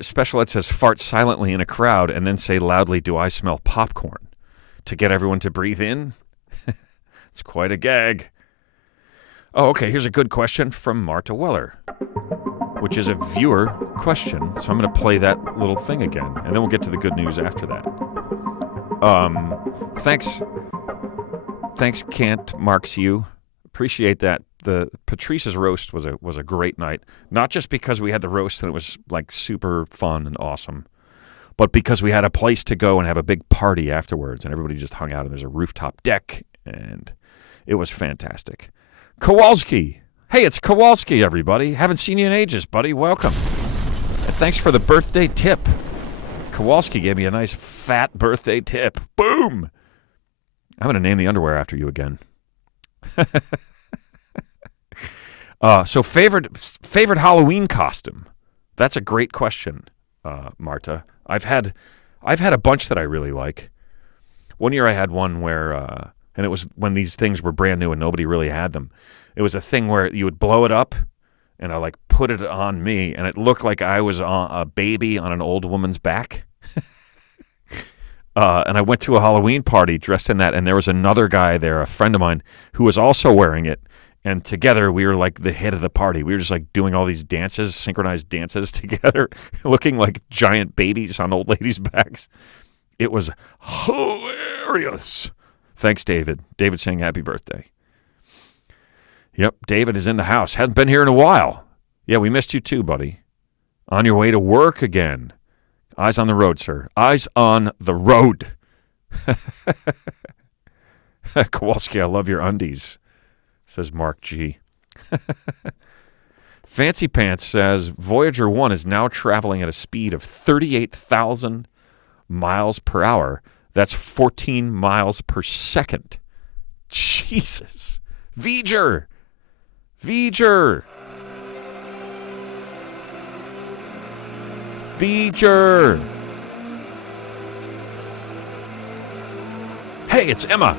Special Ed says, fart silently in a crowd and then say loudly, do I smell popcorn? To get everyone to breathe in? It's quite a gag. Oh, okay, here's a good question from Marta Weller, which is a viewer question. So I'm going to play that little thing again, and then we'll get to the good news after that. Thanks, Can't Marks You. Appreciate that. The Patrice's roast was a great night, not just because we had the roast and it was like super fun and awesome, but because we had a place to go and have a big party afterwards, and everybody just hung out, and there's a rooftop deck, and it was fantastic. Kowalski. Hey, it's Kowalski, everybody. Haven't seen you in ages, buddy. Welcome. And thanks for the birthday tip. Kowalski gave me a nice fat birthday tip. Boom! I'm going to name the underwear after you again. So favorite Halloween costume? That's a great question, Marta. I've had a bunch that I really like. One year I had one where, and it was when these things were brand new and nobody really had them. It was a thing where you would blow it up, and I put it on me, and it looked like I was a baby on an old woman's back. And I went to a Halloween party dressed in that, and there was another guy there, a friend of mine, who was also wearing it. And together, we were like the head of the party. We were just doing all these dances, synchronized dances together, looking like giant babies on old ladies' backs. It was hilarious. Thanks, David. David saying happy birthday. Yep, David is in the house. Hasn't been here in a while. Yeah, we missed you too, buddy. On your way to work again. Eyes on the road, sir. Eyes on the road. Kowalski, I love your undies, says Mark G. Fancy Pants says, Voyager 1 is now traveling at a speed of 38,000 miles per hour. That's 14 miles per second. Jesus. Voyager. Voyager. Voyager. Hey, it's Emma.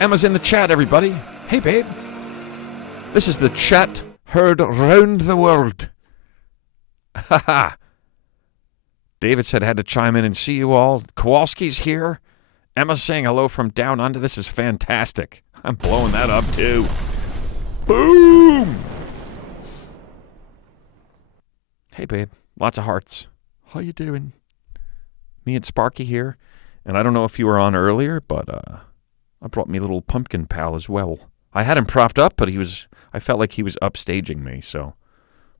Emma's in the chat, everybody. Hey, babe. This is the chat heard around the world. Haha. David said had to chime in and see you all. Kowalski's here. Emma's saying hello from down under. This is fantastic. I'm blowing that up, too. Boom! Hey, babe. Lots of hearts. How you doing? Me and Sparky here. And I don't know if you were on earlier, but I brought me a little pumpkin pal as well. I had him propped up, but I felt like he was upstaging me, so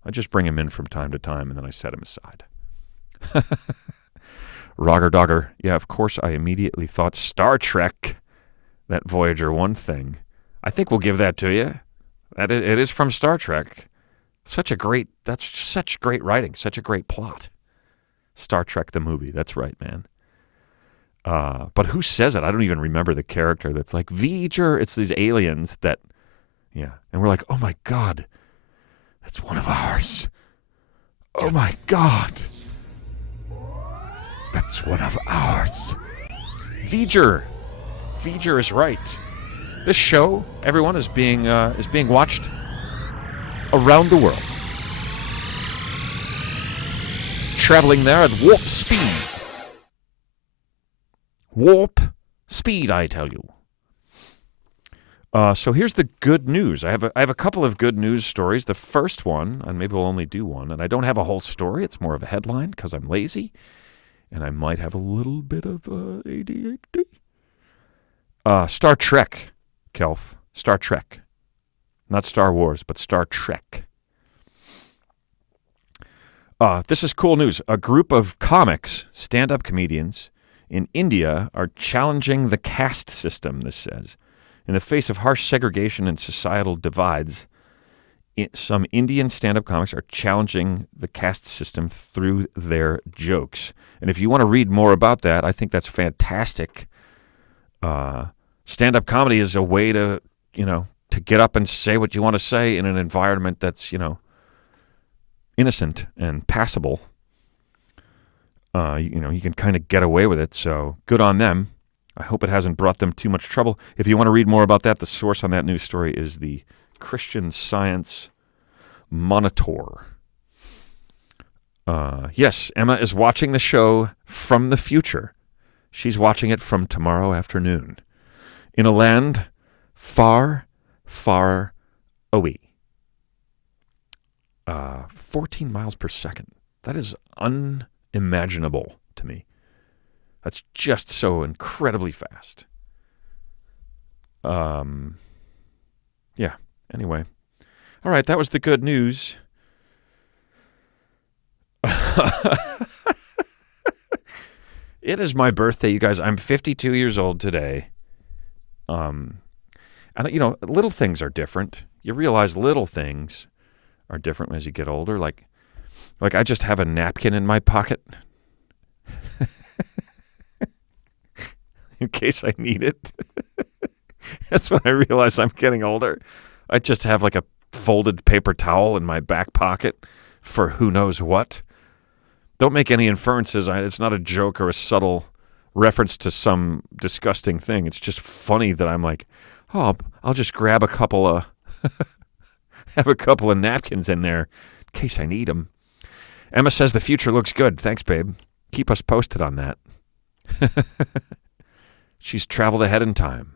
I just bring him in from time to time, and then I set him aside. Roger Dogger. Yeah, of course I immediately thought Star Trek, that Voyager 1 thing. I think we'll give that to you. It is from Star Trek. That's such great writing, such a great plot. Star Trek the movie, that's right, man. But who says it? I don't even remember the character that's like, Voyager. It's these aliens that, yeah. And we're like, oh my God, that's one of ours. Oh my God. That's one of ours. Voyager. Voyager is right. This show, everyone, is being watched around the world. Traveling there at warp speed. Warp speed, I tell you. So here's the good news. I have a couple of good news stories. The first one, and maybe we'll only do one, and I don't have a whole story. It's more of a headline because I'm lazy, and I might have a little bit of ADHD. Star Trek, Kelf. Star Trek. Not Star Wars, but Star Trek. This is cool news. A group of comics, stand-up comedians in India are challenging the caste system, this says. In the face of harsh segregation and societal divides, some Indian stand-up comics are challenging the caste system through their jokes. And if you want to read more about that, I think that's fantastic. Stand-up comedy is a way to get up and say what you want to say in an environment that's, innocent and passable. You can kind of get away with it, so good on them. I hope it hasn't brought them too much trouble. If you want to read more about that, the source on that news story is the Christian Science Monitor. Yes, Emma is watching the show from the future. She's watching it from tomorrow afternoon in a land far, far away. 14 miles per second. That is unimaginable to me. That's just so incredibly fast. Yeah. Anyway. All right, that was the good news. It is my birthday, you guys. I'm 52 years old today. And little things are different. You realize little things are different as you get older. Like I just have a napkin in my pocket. in case I need it. That's when I realize I'm getting older. I just have like a folded paper towel in my back pocket for who knows what. Don't make any inferences. It's not a joke or a subtle reference to some disgusting thing. It's just funny that I'm like, oh, I'll just grab a couple of have a couple of napkins in there in case I need them. Emma says the future looks good. Thanks, babe. Keep us posted on that. She's traveled ahead in time.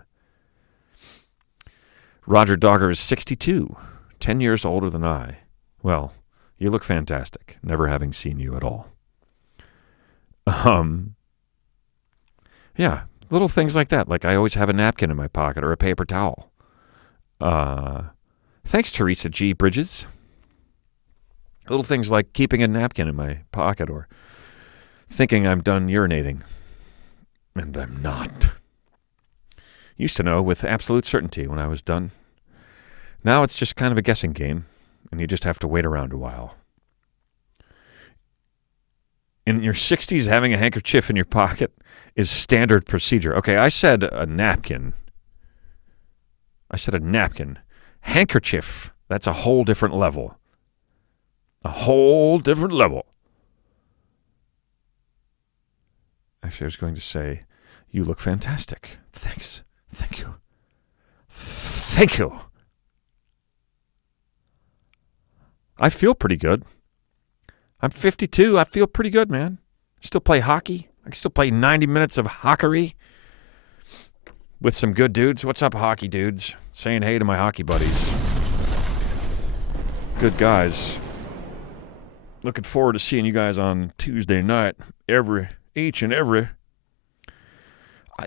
Roger Dogger is 62, 10 years older than I. Well, you look fantastic, never having seen you at all. Yeah, little things like that. Like I always have a napkin in my pocket or a paper towel. Thanks, Teresa G. Bridges. Little things like keeping a napkin in my pocket or thinking I'm done urinating. And I'm not. Used to know with absolute certainty when I was done. Now it's just kind of a guessing game, and you just have to wait around a while. In your 60s, having a handkerchief in your pocket is standard procedure. Okay, I said a napkin. Handkerchief, that's a whole different level. A whole different level. Actually, I was going to say, you look fantastic. Thanks. Thank you. Thank you. I feel pretty good. I'm 52. I feel pretty good, man. Still play hockey. I can still play 90 minutes of hockery with some good dudes. What's up, hockey dudes? Saying hey to my hockey buddies. Good guys. Looking forward to seeing you guys on Tuesday night. Each and every.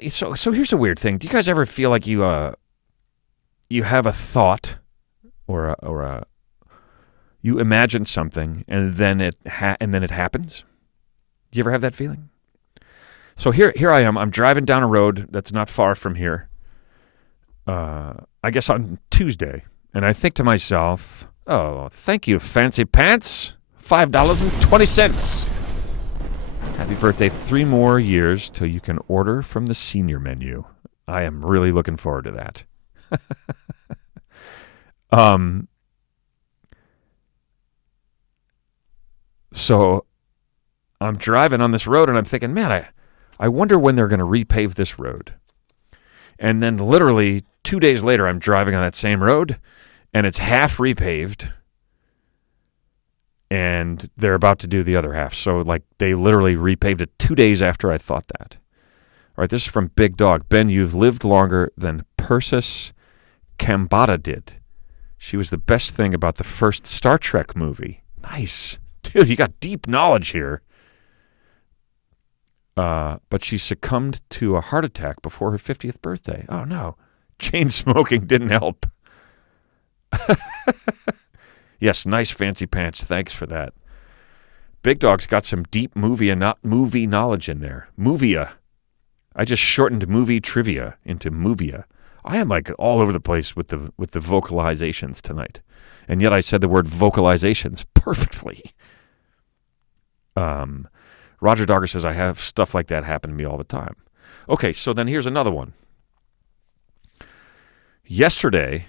So here's a weird thing. Do you guys ever feel like you have a thought or you imagine something and then it happens? Do you ever have that feeling? So here I am. I'm driving down a road that's not far from here. I guess on Tuesday, and I think to myself, "Oh, thank you, fancy pants. $5.20. Happy birthday. 3 more years till you can order from the senior menu." I am really looking forward to that. So I'm driving on this road and I'm thinking, man, I wonder when they're going to repave this road. And then literally 2 days later, I'm driving on that same road and it's half repaved. And they're about to do the other half. So, like, they literally repaved it 2 days after I thought that. All right, this is from Big Dog. Ben, you've lived longer than Persis Kambata did. She was the best thing about the first Star Trek movie. Nice. Dude, you got deep knowledge here. But she succumbed to a heart attack before her 50th birthday. Oh, no. Chain smoking didn't help. Yes, nice fancy pants. Thanks for that. Big Dog's got some deep movie knowledge in there. Movia. I just shortened movie trivia into movia. I am like all over the place with the vocalizations tonight. And yet I said the word vocalizations perfectly. Roger Dogger says I have stuff like that happen to me all the time. Okay, so then here's another one. Yesterday,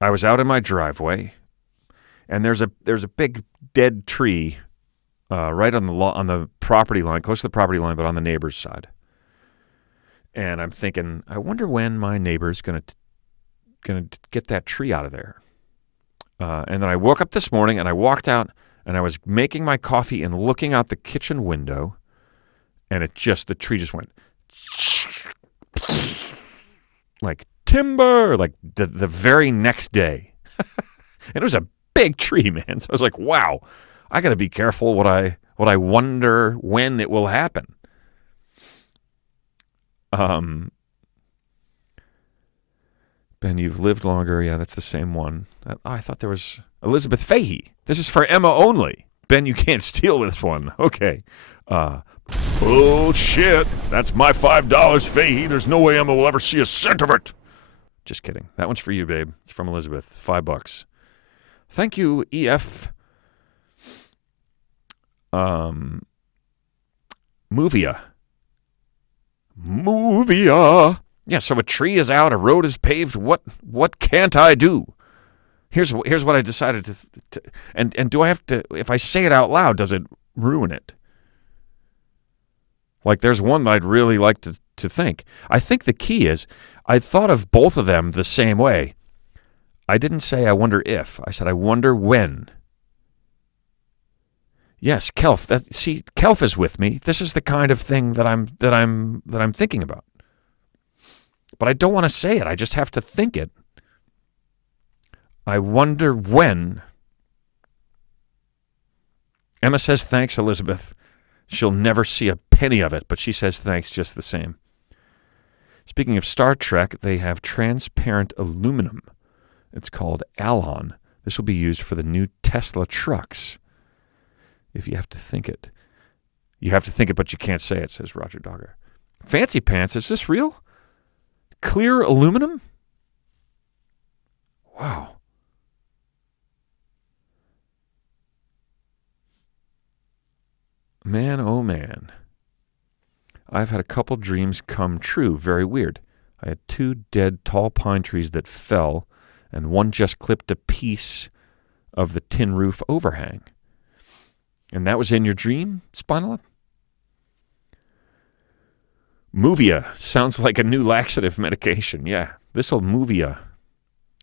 I was out in my driveway. And there's a big dead tree right on the property line, close to the property line, but on the neighbor's side. And I'm thinking, I wonder when my neighbor's gonna get that tree out of there. And then I woke up this morning and I walked out and I was making my coffee and looking out the kitchen window, and the tree just went like timber, like the very next day. And it was a big tree, man. So I was like, wow, I got to be careful what I wonder when it will happen. Ben, you've lived longer. Yeah, that's the same one. I thought there was Elizabeth Fahey. This is for Emma only. Ben, you can't steal this one. Okay. Bullshit. That's my $5, Fahey. There's no way Emma will ever see a cent of it. Just kidding. That one's for you, babe. It's from Elizabeth. $5. Thank you, EF. Movia. Movia. Yeah, so a tree is out, a road is paved. What can't I do? Here's what I decided to and do I have to, if I say it out loud, does it ruin it? Like, there's one that I'd really like to think. I think the key is I thought of both of them the same way. I didn't say I wonder if. I said I wonder when. Yes, Kelf. Kelf is with me. This is the kind of thing that I'm thinking about. But I don't want to say it. I just have to think it. I wonder when. Emma says thanks, Elizabeth. She'll never see a penny of it, but she says thanks just the same. Speaking of Star Trek, they have transparent aluminum. It's called Alon. This will be used for the new Tesla trucks. If you have to think it. You have to think it, but you can't say it, says Roger Dogger. Fancy pants, is this real? Clear aluminum? Wow. Man, oh man. I've had a couple dreams come true. Very weird. I had 2 dead tall pine trees that fell, and one just clipped a piece of the tin roof overhang. And that was in your dream, Spinal? Movia. Sounds like a new laxative medication. Yeah, this'll Movia.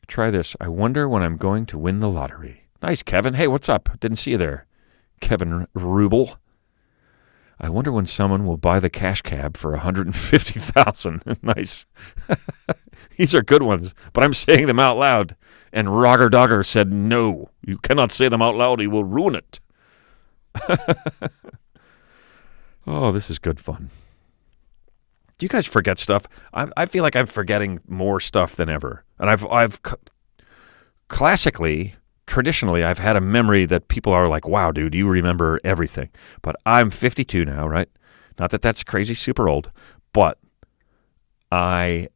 Try this. I wonder when I'm going to win the lottery. Nice, Kevin. Hey, what's up? Didn't see you there. Kevin Rubel. I wonder when someone will buy the cash cab for $150,000. Nice. These are good ones, but I'm saying them out loud. And Roger Dogger said, no, you cannot say them out loud. He will ruin it. Oh, this is good fun. Do you guys forget stuff? I feel like I'm forgetting more stuff than ever. And I've classically, traditionally, I've had a memory that people are like, wow, dude, you remember everything. But I'm 52 now, right? Not that that's crazy super old, but I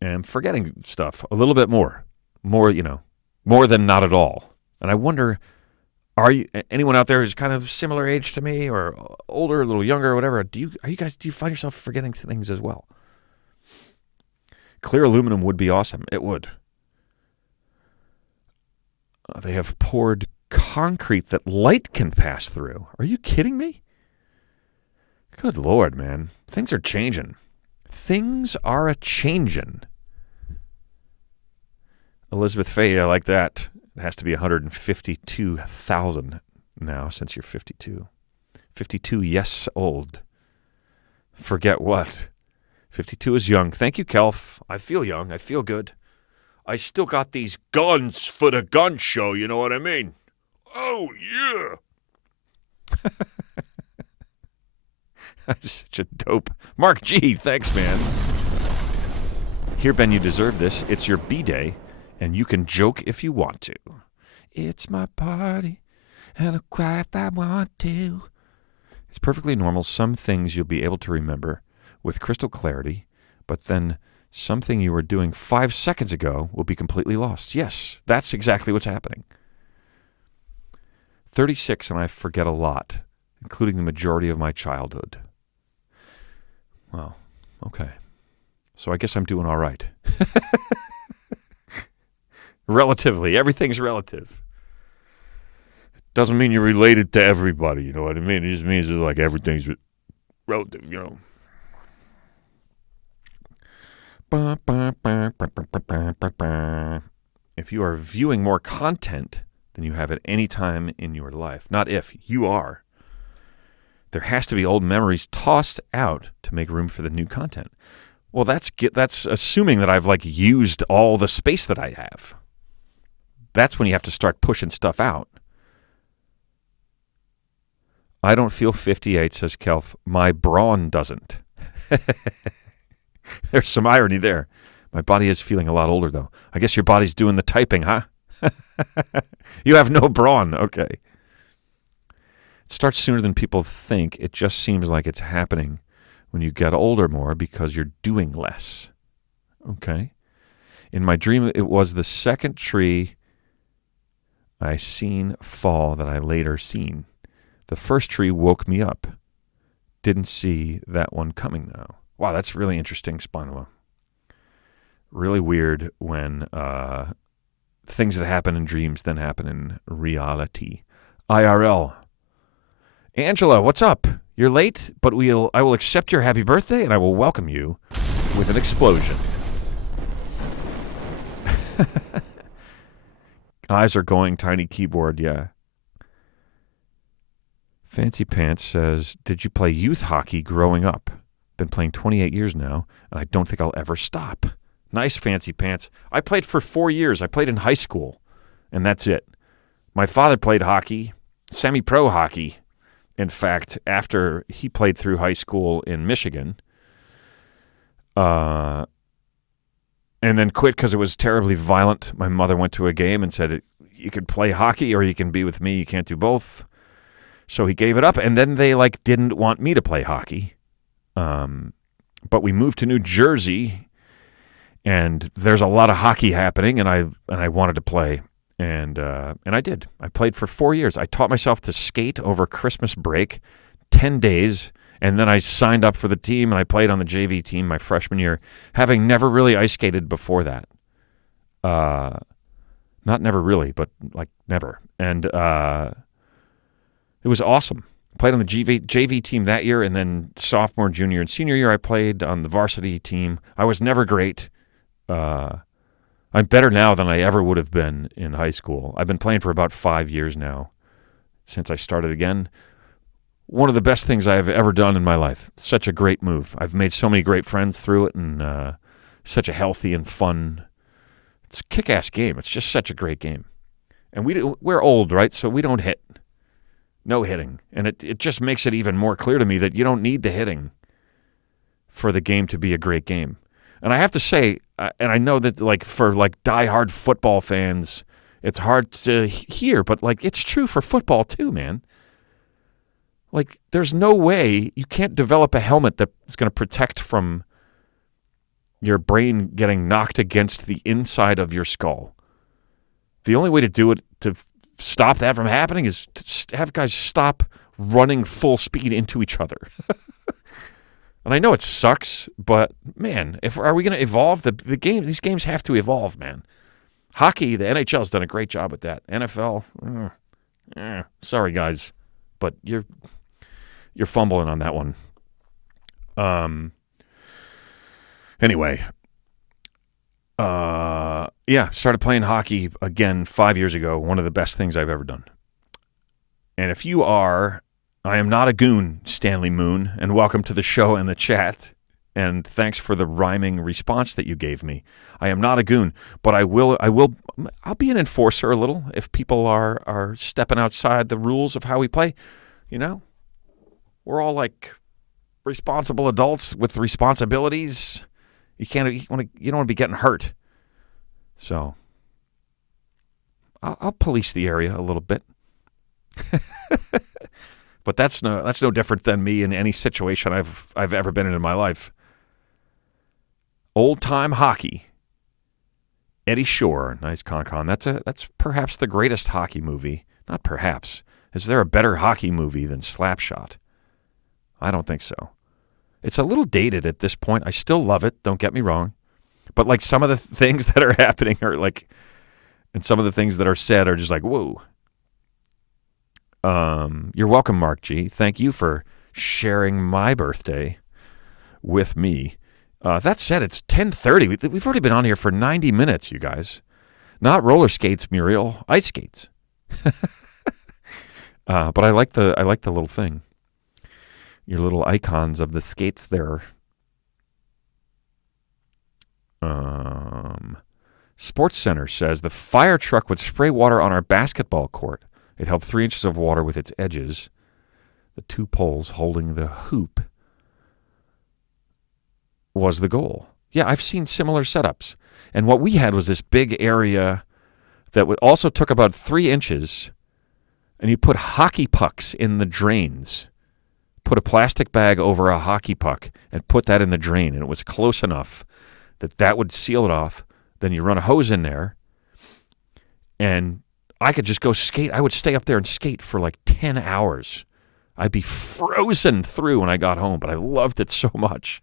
am forgetting stuff a little bit more. More than not at all. And I wonder, anyone out there who's kind of similar age to me or older, a little younger, or whatever, do you find yourself forgetting things as well? Clear aluminum would be awesome. It would. They have poured concrete that light can pass through. Are you kidding me? Good Lord, man. Things are changing. Things are a-changin'. Elizabeth Fay, I like that. It has to be 152,000 now since you're 52. 52, yes, old. Forget what? 52 is young. Thank you, Kelf. I feel young. I feel good. I still got these guns for the gun show, you know what I mean? Oh, yeah. I'm such a dope. Mark G, thanks, man. Here, Ben, you deserve this. It's your B-Day, and you can joke if you want to. It's my party, and I'll cry if I want to. It's perfectly normal. Some things you'll be able to remember with crystal clarity, but then something you were doing 5 seconds ago will be completely lost. Yes, that's exactly what's happening. 36, and I forget a lot, including the majority of my childhood. Well, okay. So I guess I'm doing all right. Relatively. Everything's relative. Doesn't mean you're related to everybody, you know what I mean? It just means that, like, everything's relative, you know. If you are viewing more content than you have at any time in your life, not if, you are, there has to be old memories tossed out to make room for the new content. Well, that's assuming that I've, like, used all the space that I have. That's when you have to start pushing stuff out. I don't feel 58, says Kelf. My brawn doesn't. There's some irony there. My body is feeling a lot older, though. I guess your body's doing the typing, huh? You have no brawn. Okay. It starts sooner than people think. It just seems like it's happening when you get older more because you're doing less. Okay. In my dream, it was the second tree I seen fall that I later seen. The first tree woke me up. Didn't see that one coming, though. Wow, that's really interesting, Spinella. Really weird when things that happen in dreams then happen in reality. IRL. Angela, what's up? You're late, but I will accept your happy birthday and I will welcome you with an explosion. Eyes are going, tiny keyboard, yeah. Fancy Pants says, did you play youth hockey growing up? Been playing 28 years now, and I don't think I'll ever stop. Nice, Fancy Pants. I played for 4 years. I played in high school, and that's it. My father played hockey, semi-pro hockey. In fact, after he played through high school in Michigan, and then quit because it was terribly violent. My mother went to a game and said, you can play hockey or you can be with me. You can't do both. So he gave it up, and then they didn't want me to play hockey. But we moved to New Jersey, and there's a lot of hockey happening, and I wanted to play, and I did. I played for 4 years. I taught myself to skate over Christmas break, 10 days, and then I signed up for the team, and I played on the JV team my freshman year, having never really ice skated before that. Not never really, but never. And it was awesome. Played on the JV team that year, and then sophomore, junior, and senior year I played on the varsity team. I was never great. I'm better now than I ever would have been in high school. I've been playing for about 5 years now, since I started again. One of the best things I have ever done in my life. Such a great move. I've made so many great friends through it, and such a healthy and fun, it's a kick-ass game. It's just such a great game. And we're old, right? So we don't hit. No hitting. And it just makes it even more clear to me that you don't need the hitting for the game to be a great game. And I have to say, and I know that for diehard football fans, it's hard to hear, but it's true for football too, man. There's no way you can't develop a helmet that's going to protect from your brain getting knocked against the inside of your skull. The only way to do it, to stop that from happening, is to have guys stop running full speed into each other. And I know it sucks, but man, are we going to evolve the game? These games have to evolve, man. Hockey, the NHL's done a great job with that. NFL, sorry guys, but you're fumbling on that one. Anyway, started playing hockey again 5 years ago. One of the best things I've ever done. And if you are, I am not a goon, Stanley Moon, and welcome to the show and the chat. And thanks for the rhyming response that you gave me. I am not a goon, but I'll be an enforcer a little if people are stepping outside the rules of how we play. You know, we're all responsible adults with responsibilities. You don't want to be getting hurt. So I'll police the area a little bit. But that's no different than me in any situation I've ever been in my life. Old time hockey. Eddie Shore, nice con. That's perhaps the greatest hockey movie. Not perhaps. Is there a better hockey movie than Slapshot? I don't think so. It's a little dated at this point. I still love it. Don't get me wrong. But some of the things that are happening are and some of the things that are said are just whoa. You're welcome, Mark G. Thank you for sharing my birthday with me. That said, it's 10:30. We've already been on here for 90 minutes, you guys. Not roller skates, Muriel. Ice skates. But I like the little thing. Your little icons of the skates there. Sports Center says the fire truck would spray water on our basketball court. It held 3 inches of water with its edges, the 2 poles holding the hoop, was the goal. Yeah, I've seen similar setups. And what we had was this big area that also took about 3 inches, and you put hockey pucks in the drains. Put a plastic bag over a hockey puck and put that in the drain, and it was close enough that would seal it off. Then you run a hose in there, and I could just go skate. I would stay up there and skate for 10 hours. I'd be frozen through when I got home, but I loved it so much.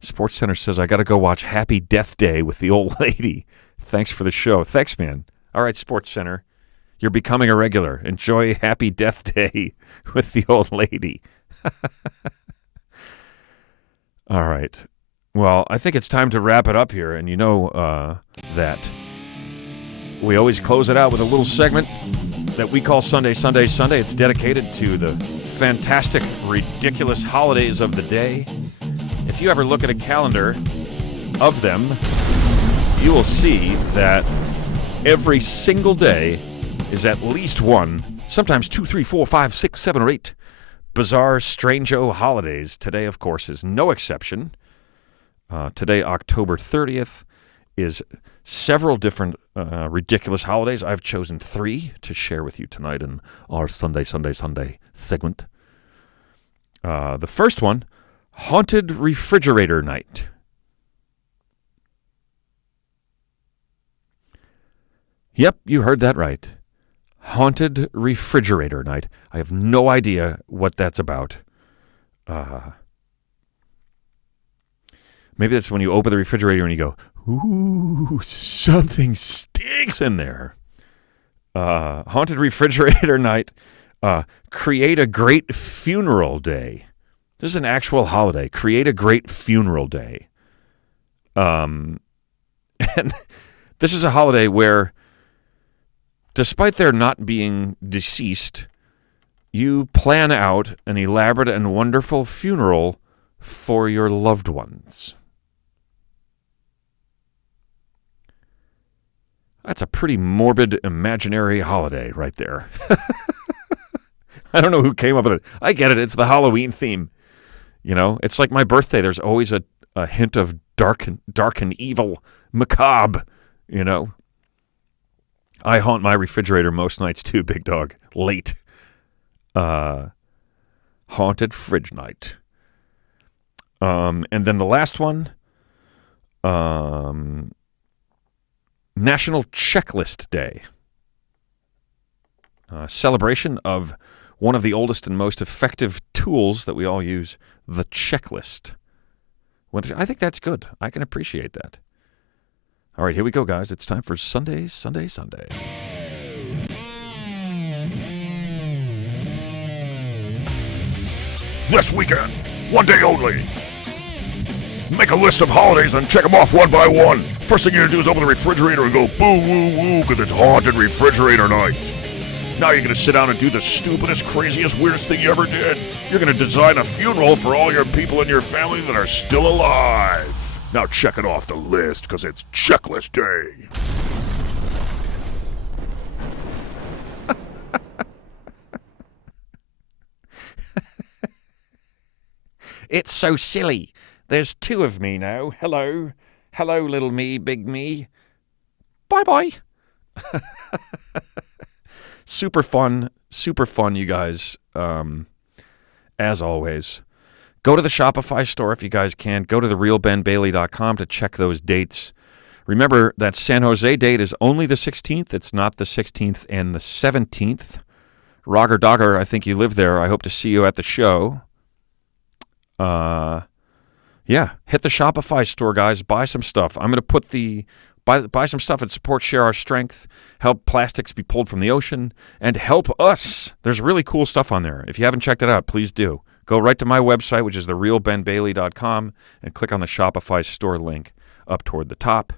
Sports Center says, I got to go watch Happy Death Day with the old lady. Thanks for the show. Thanks, man. All right, Sports Center. You're becoming a regular. Enjoy Happy Death Day with the old lady. All right. Well, I think it's time to wrap it up here. And you know that we always close it out with a little segment that we call Sunday, Sunday, Sunday. It's dedicated to the fantastic, ridiculous holidays of the day. If you ever look at a calendar of them, you will see that every single day is at least one, sometimes 2, 3, 4, 5, 6, 7, or 8 bizarre, strange-o holidays. Today, of course, is no exception. Today, October 30th, is several different ridiculous holidays. I've chosen 3 to share with you tonight in our Sunday, Sunday, Sunday segment. The first one, Haunted Refrigerator Night. Yep, you heard that right. Haunted Refrigerator Night. I have no idea what that's about. Maybe that's when you open the refrigerator and you go, ooh, something stinks in there. Haunted Refrigerator Night. Create a Great Funeral Day. This is an actual holiday. Create a Great Funeral Day. And this is a holiday where, despite there not being deceased, you plan out an elaborate and wonderful funeral for your loved ones. That's a pretty morbid, imaginary holiday right there. I don't know who came up with it. I get it. It's the Halloween theme. You know, it's like my birthday. There's always a hint of dark and evil, macabre, you know. I haunt my refrigerator most nights too, big dog. Late. Haunted Fridge Night. And then the last one, National Checklist Day. Celebration of one of the oldest and most effective tools that we all use, the checklist. I think that's good. I can appreciate that. All right, here we go, guys. It's time for Sunday, Sunday, Sunday. This weekend, one day only. Make a list of holidays and check them off one by one. First thing you're going to do is open the refrigerator and go boo woo woo because it's Haunted Refrigerator Night. Now you're going to sit down and do the stupidest, craziest, weirdest thing you ever did. You're going to design a funeral for all your people in your family that are still alive. Now check it off the list because it's Checklist Day. It's so silly. There's 2 of me now. Hello. Hello, little me, big me. Bye-bye. Super fun, you guys. As always. Go to the Shopify store if you guys can. Go to therealbenbailey.com to check those dates. Remember, that San Jose date is only the 16th. It's not the 16th and the 17th. Roger Dogger, I think you live there. I hope to see you at the show. Yeah, hit the Shopify store, guys. Buy some stuff. I'm going to put buy some stuff and support Share Our Strength, help plastics be pulled from the ocean, and help us. There's really cool stuff on there. If you haven't checked it out, please do. Go right to my website, which is therealbenbailey.com, and click on the Shopify store link up toward the top.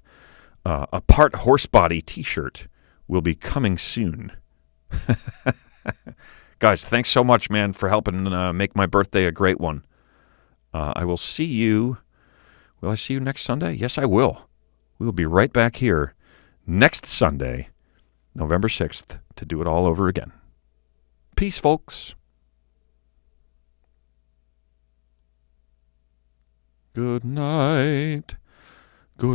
A Part Horse Body t-shirt will be coming soon. Guys, thanks so much, man, for helping make my birthday a great one. I will see you. Will I see you next Sunday? Yes, I will. We will be right back here next Sunday, November 6th, to do it all over again. Peace, folks. Good night.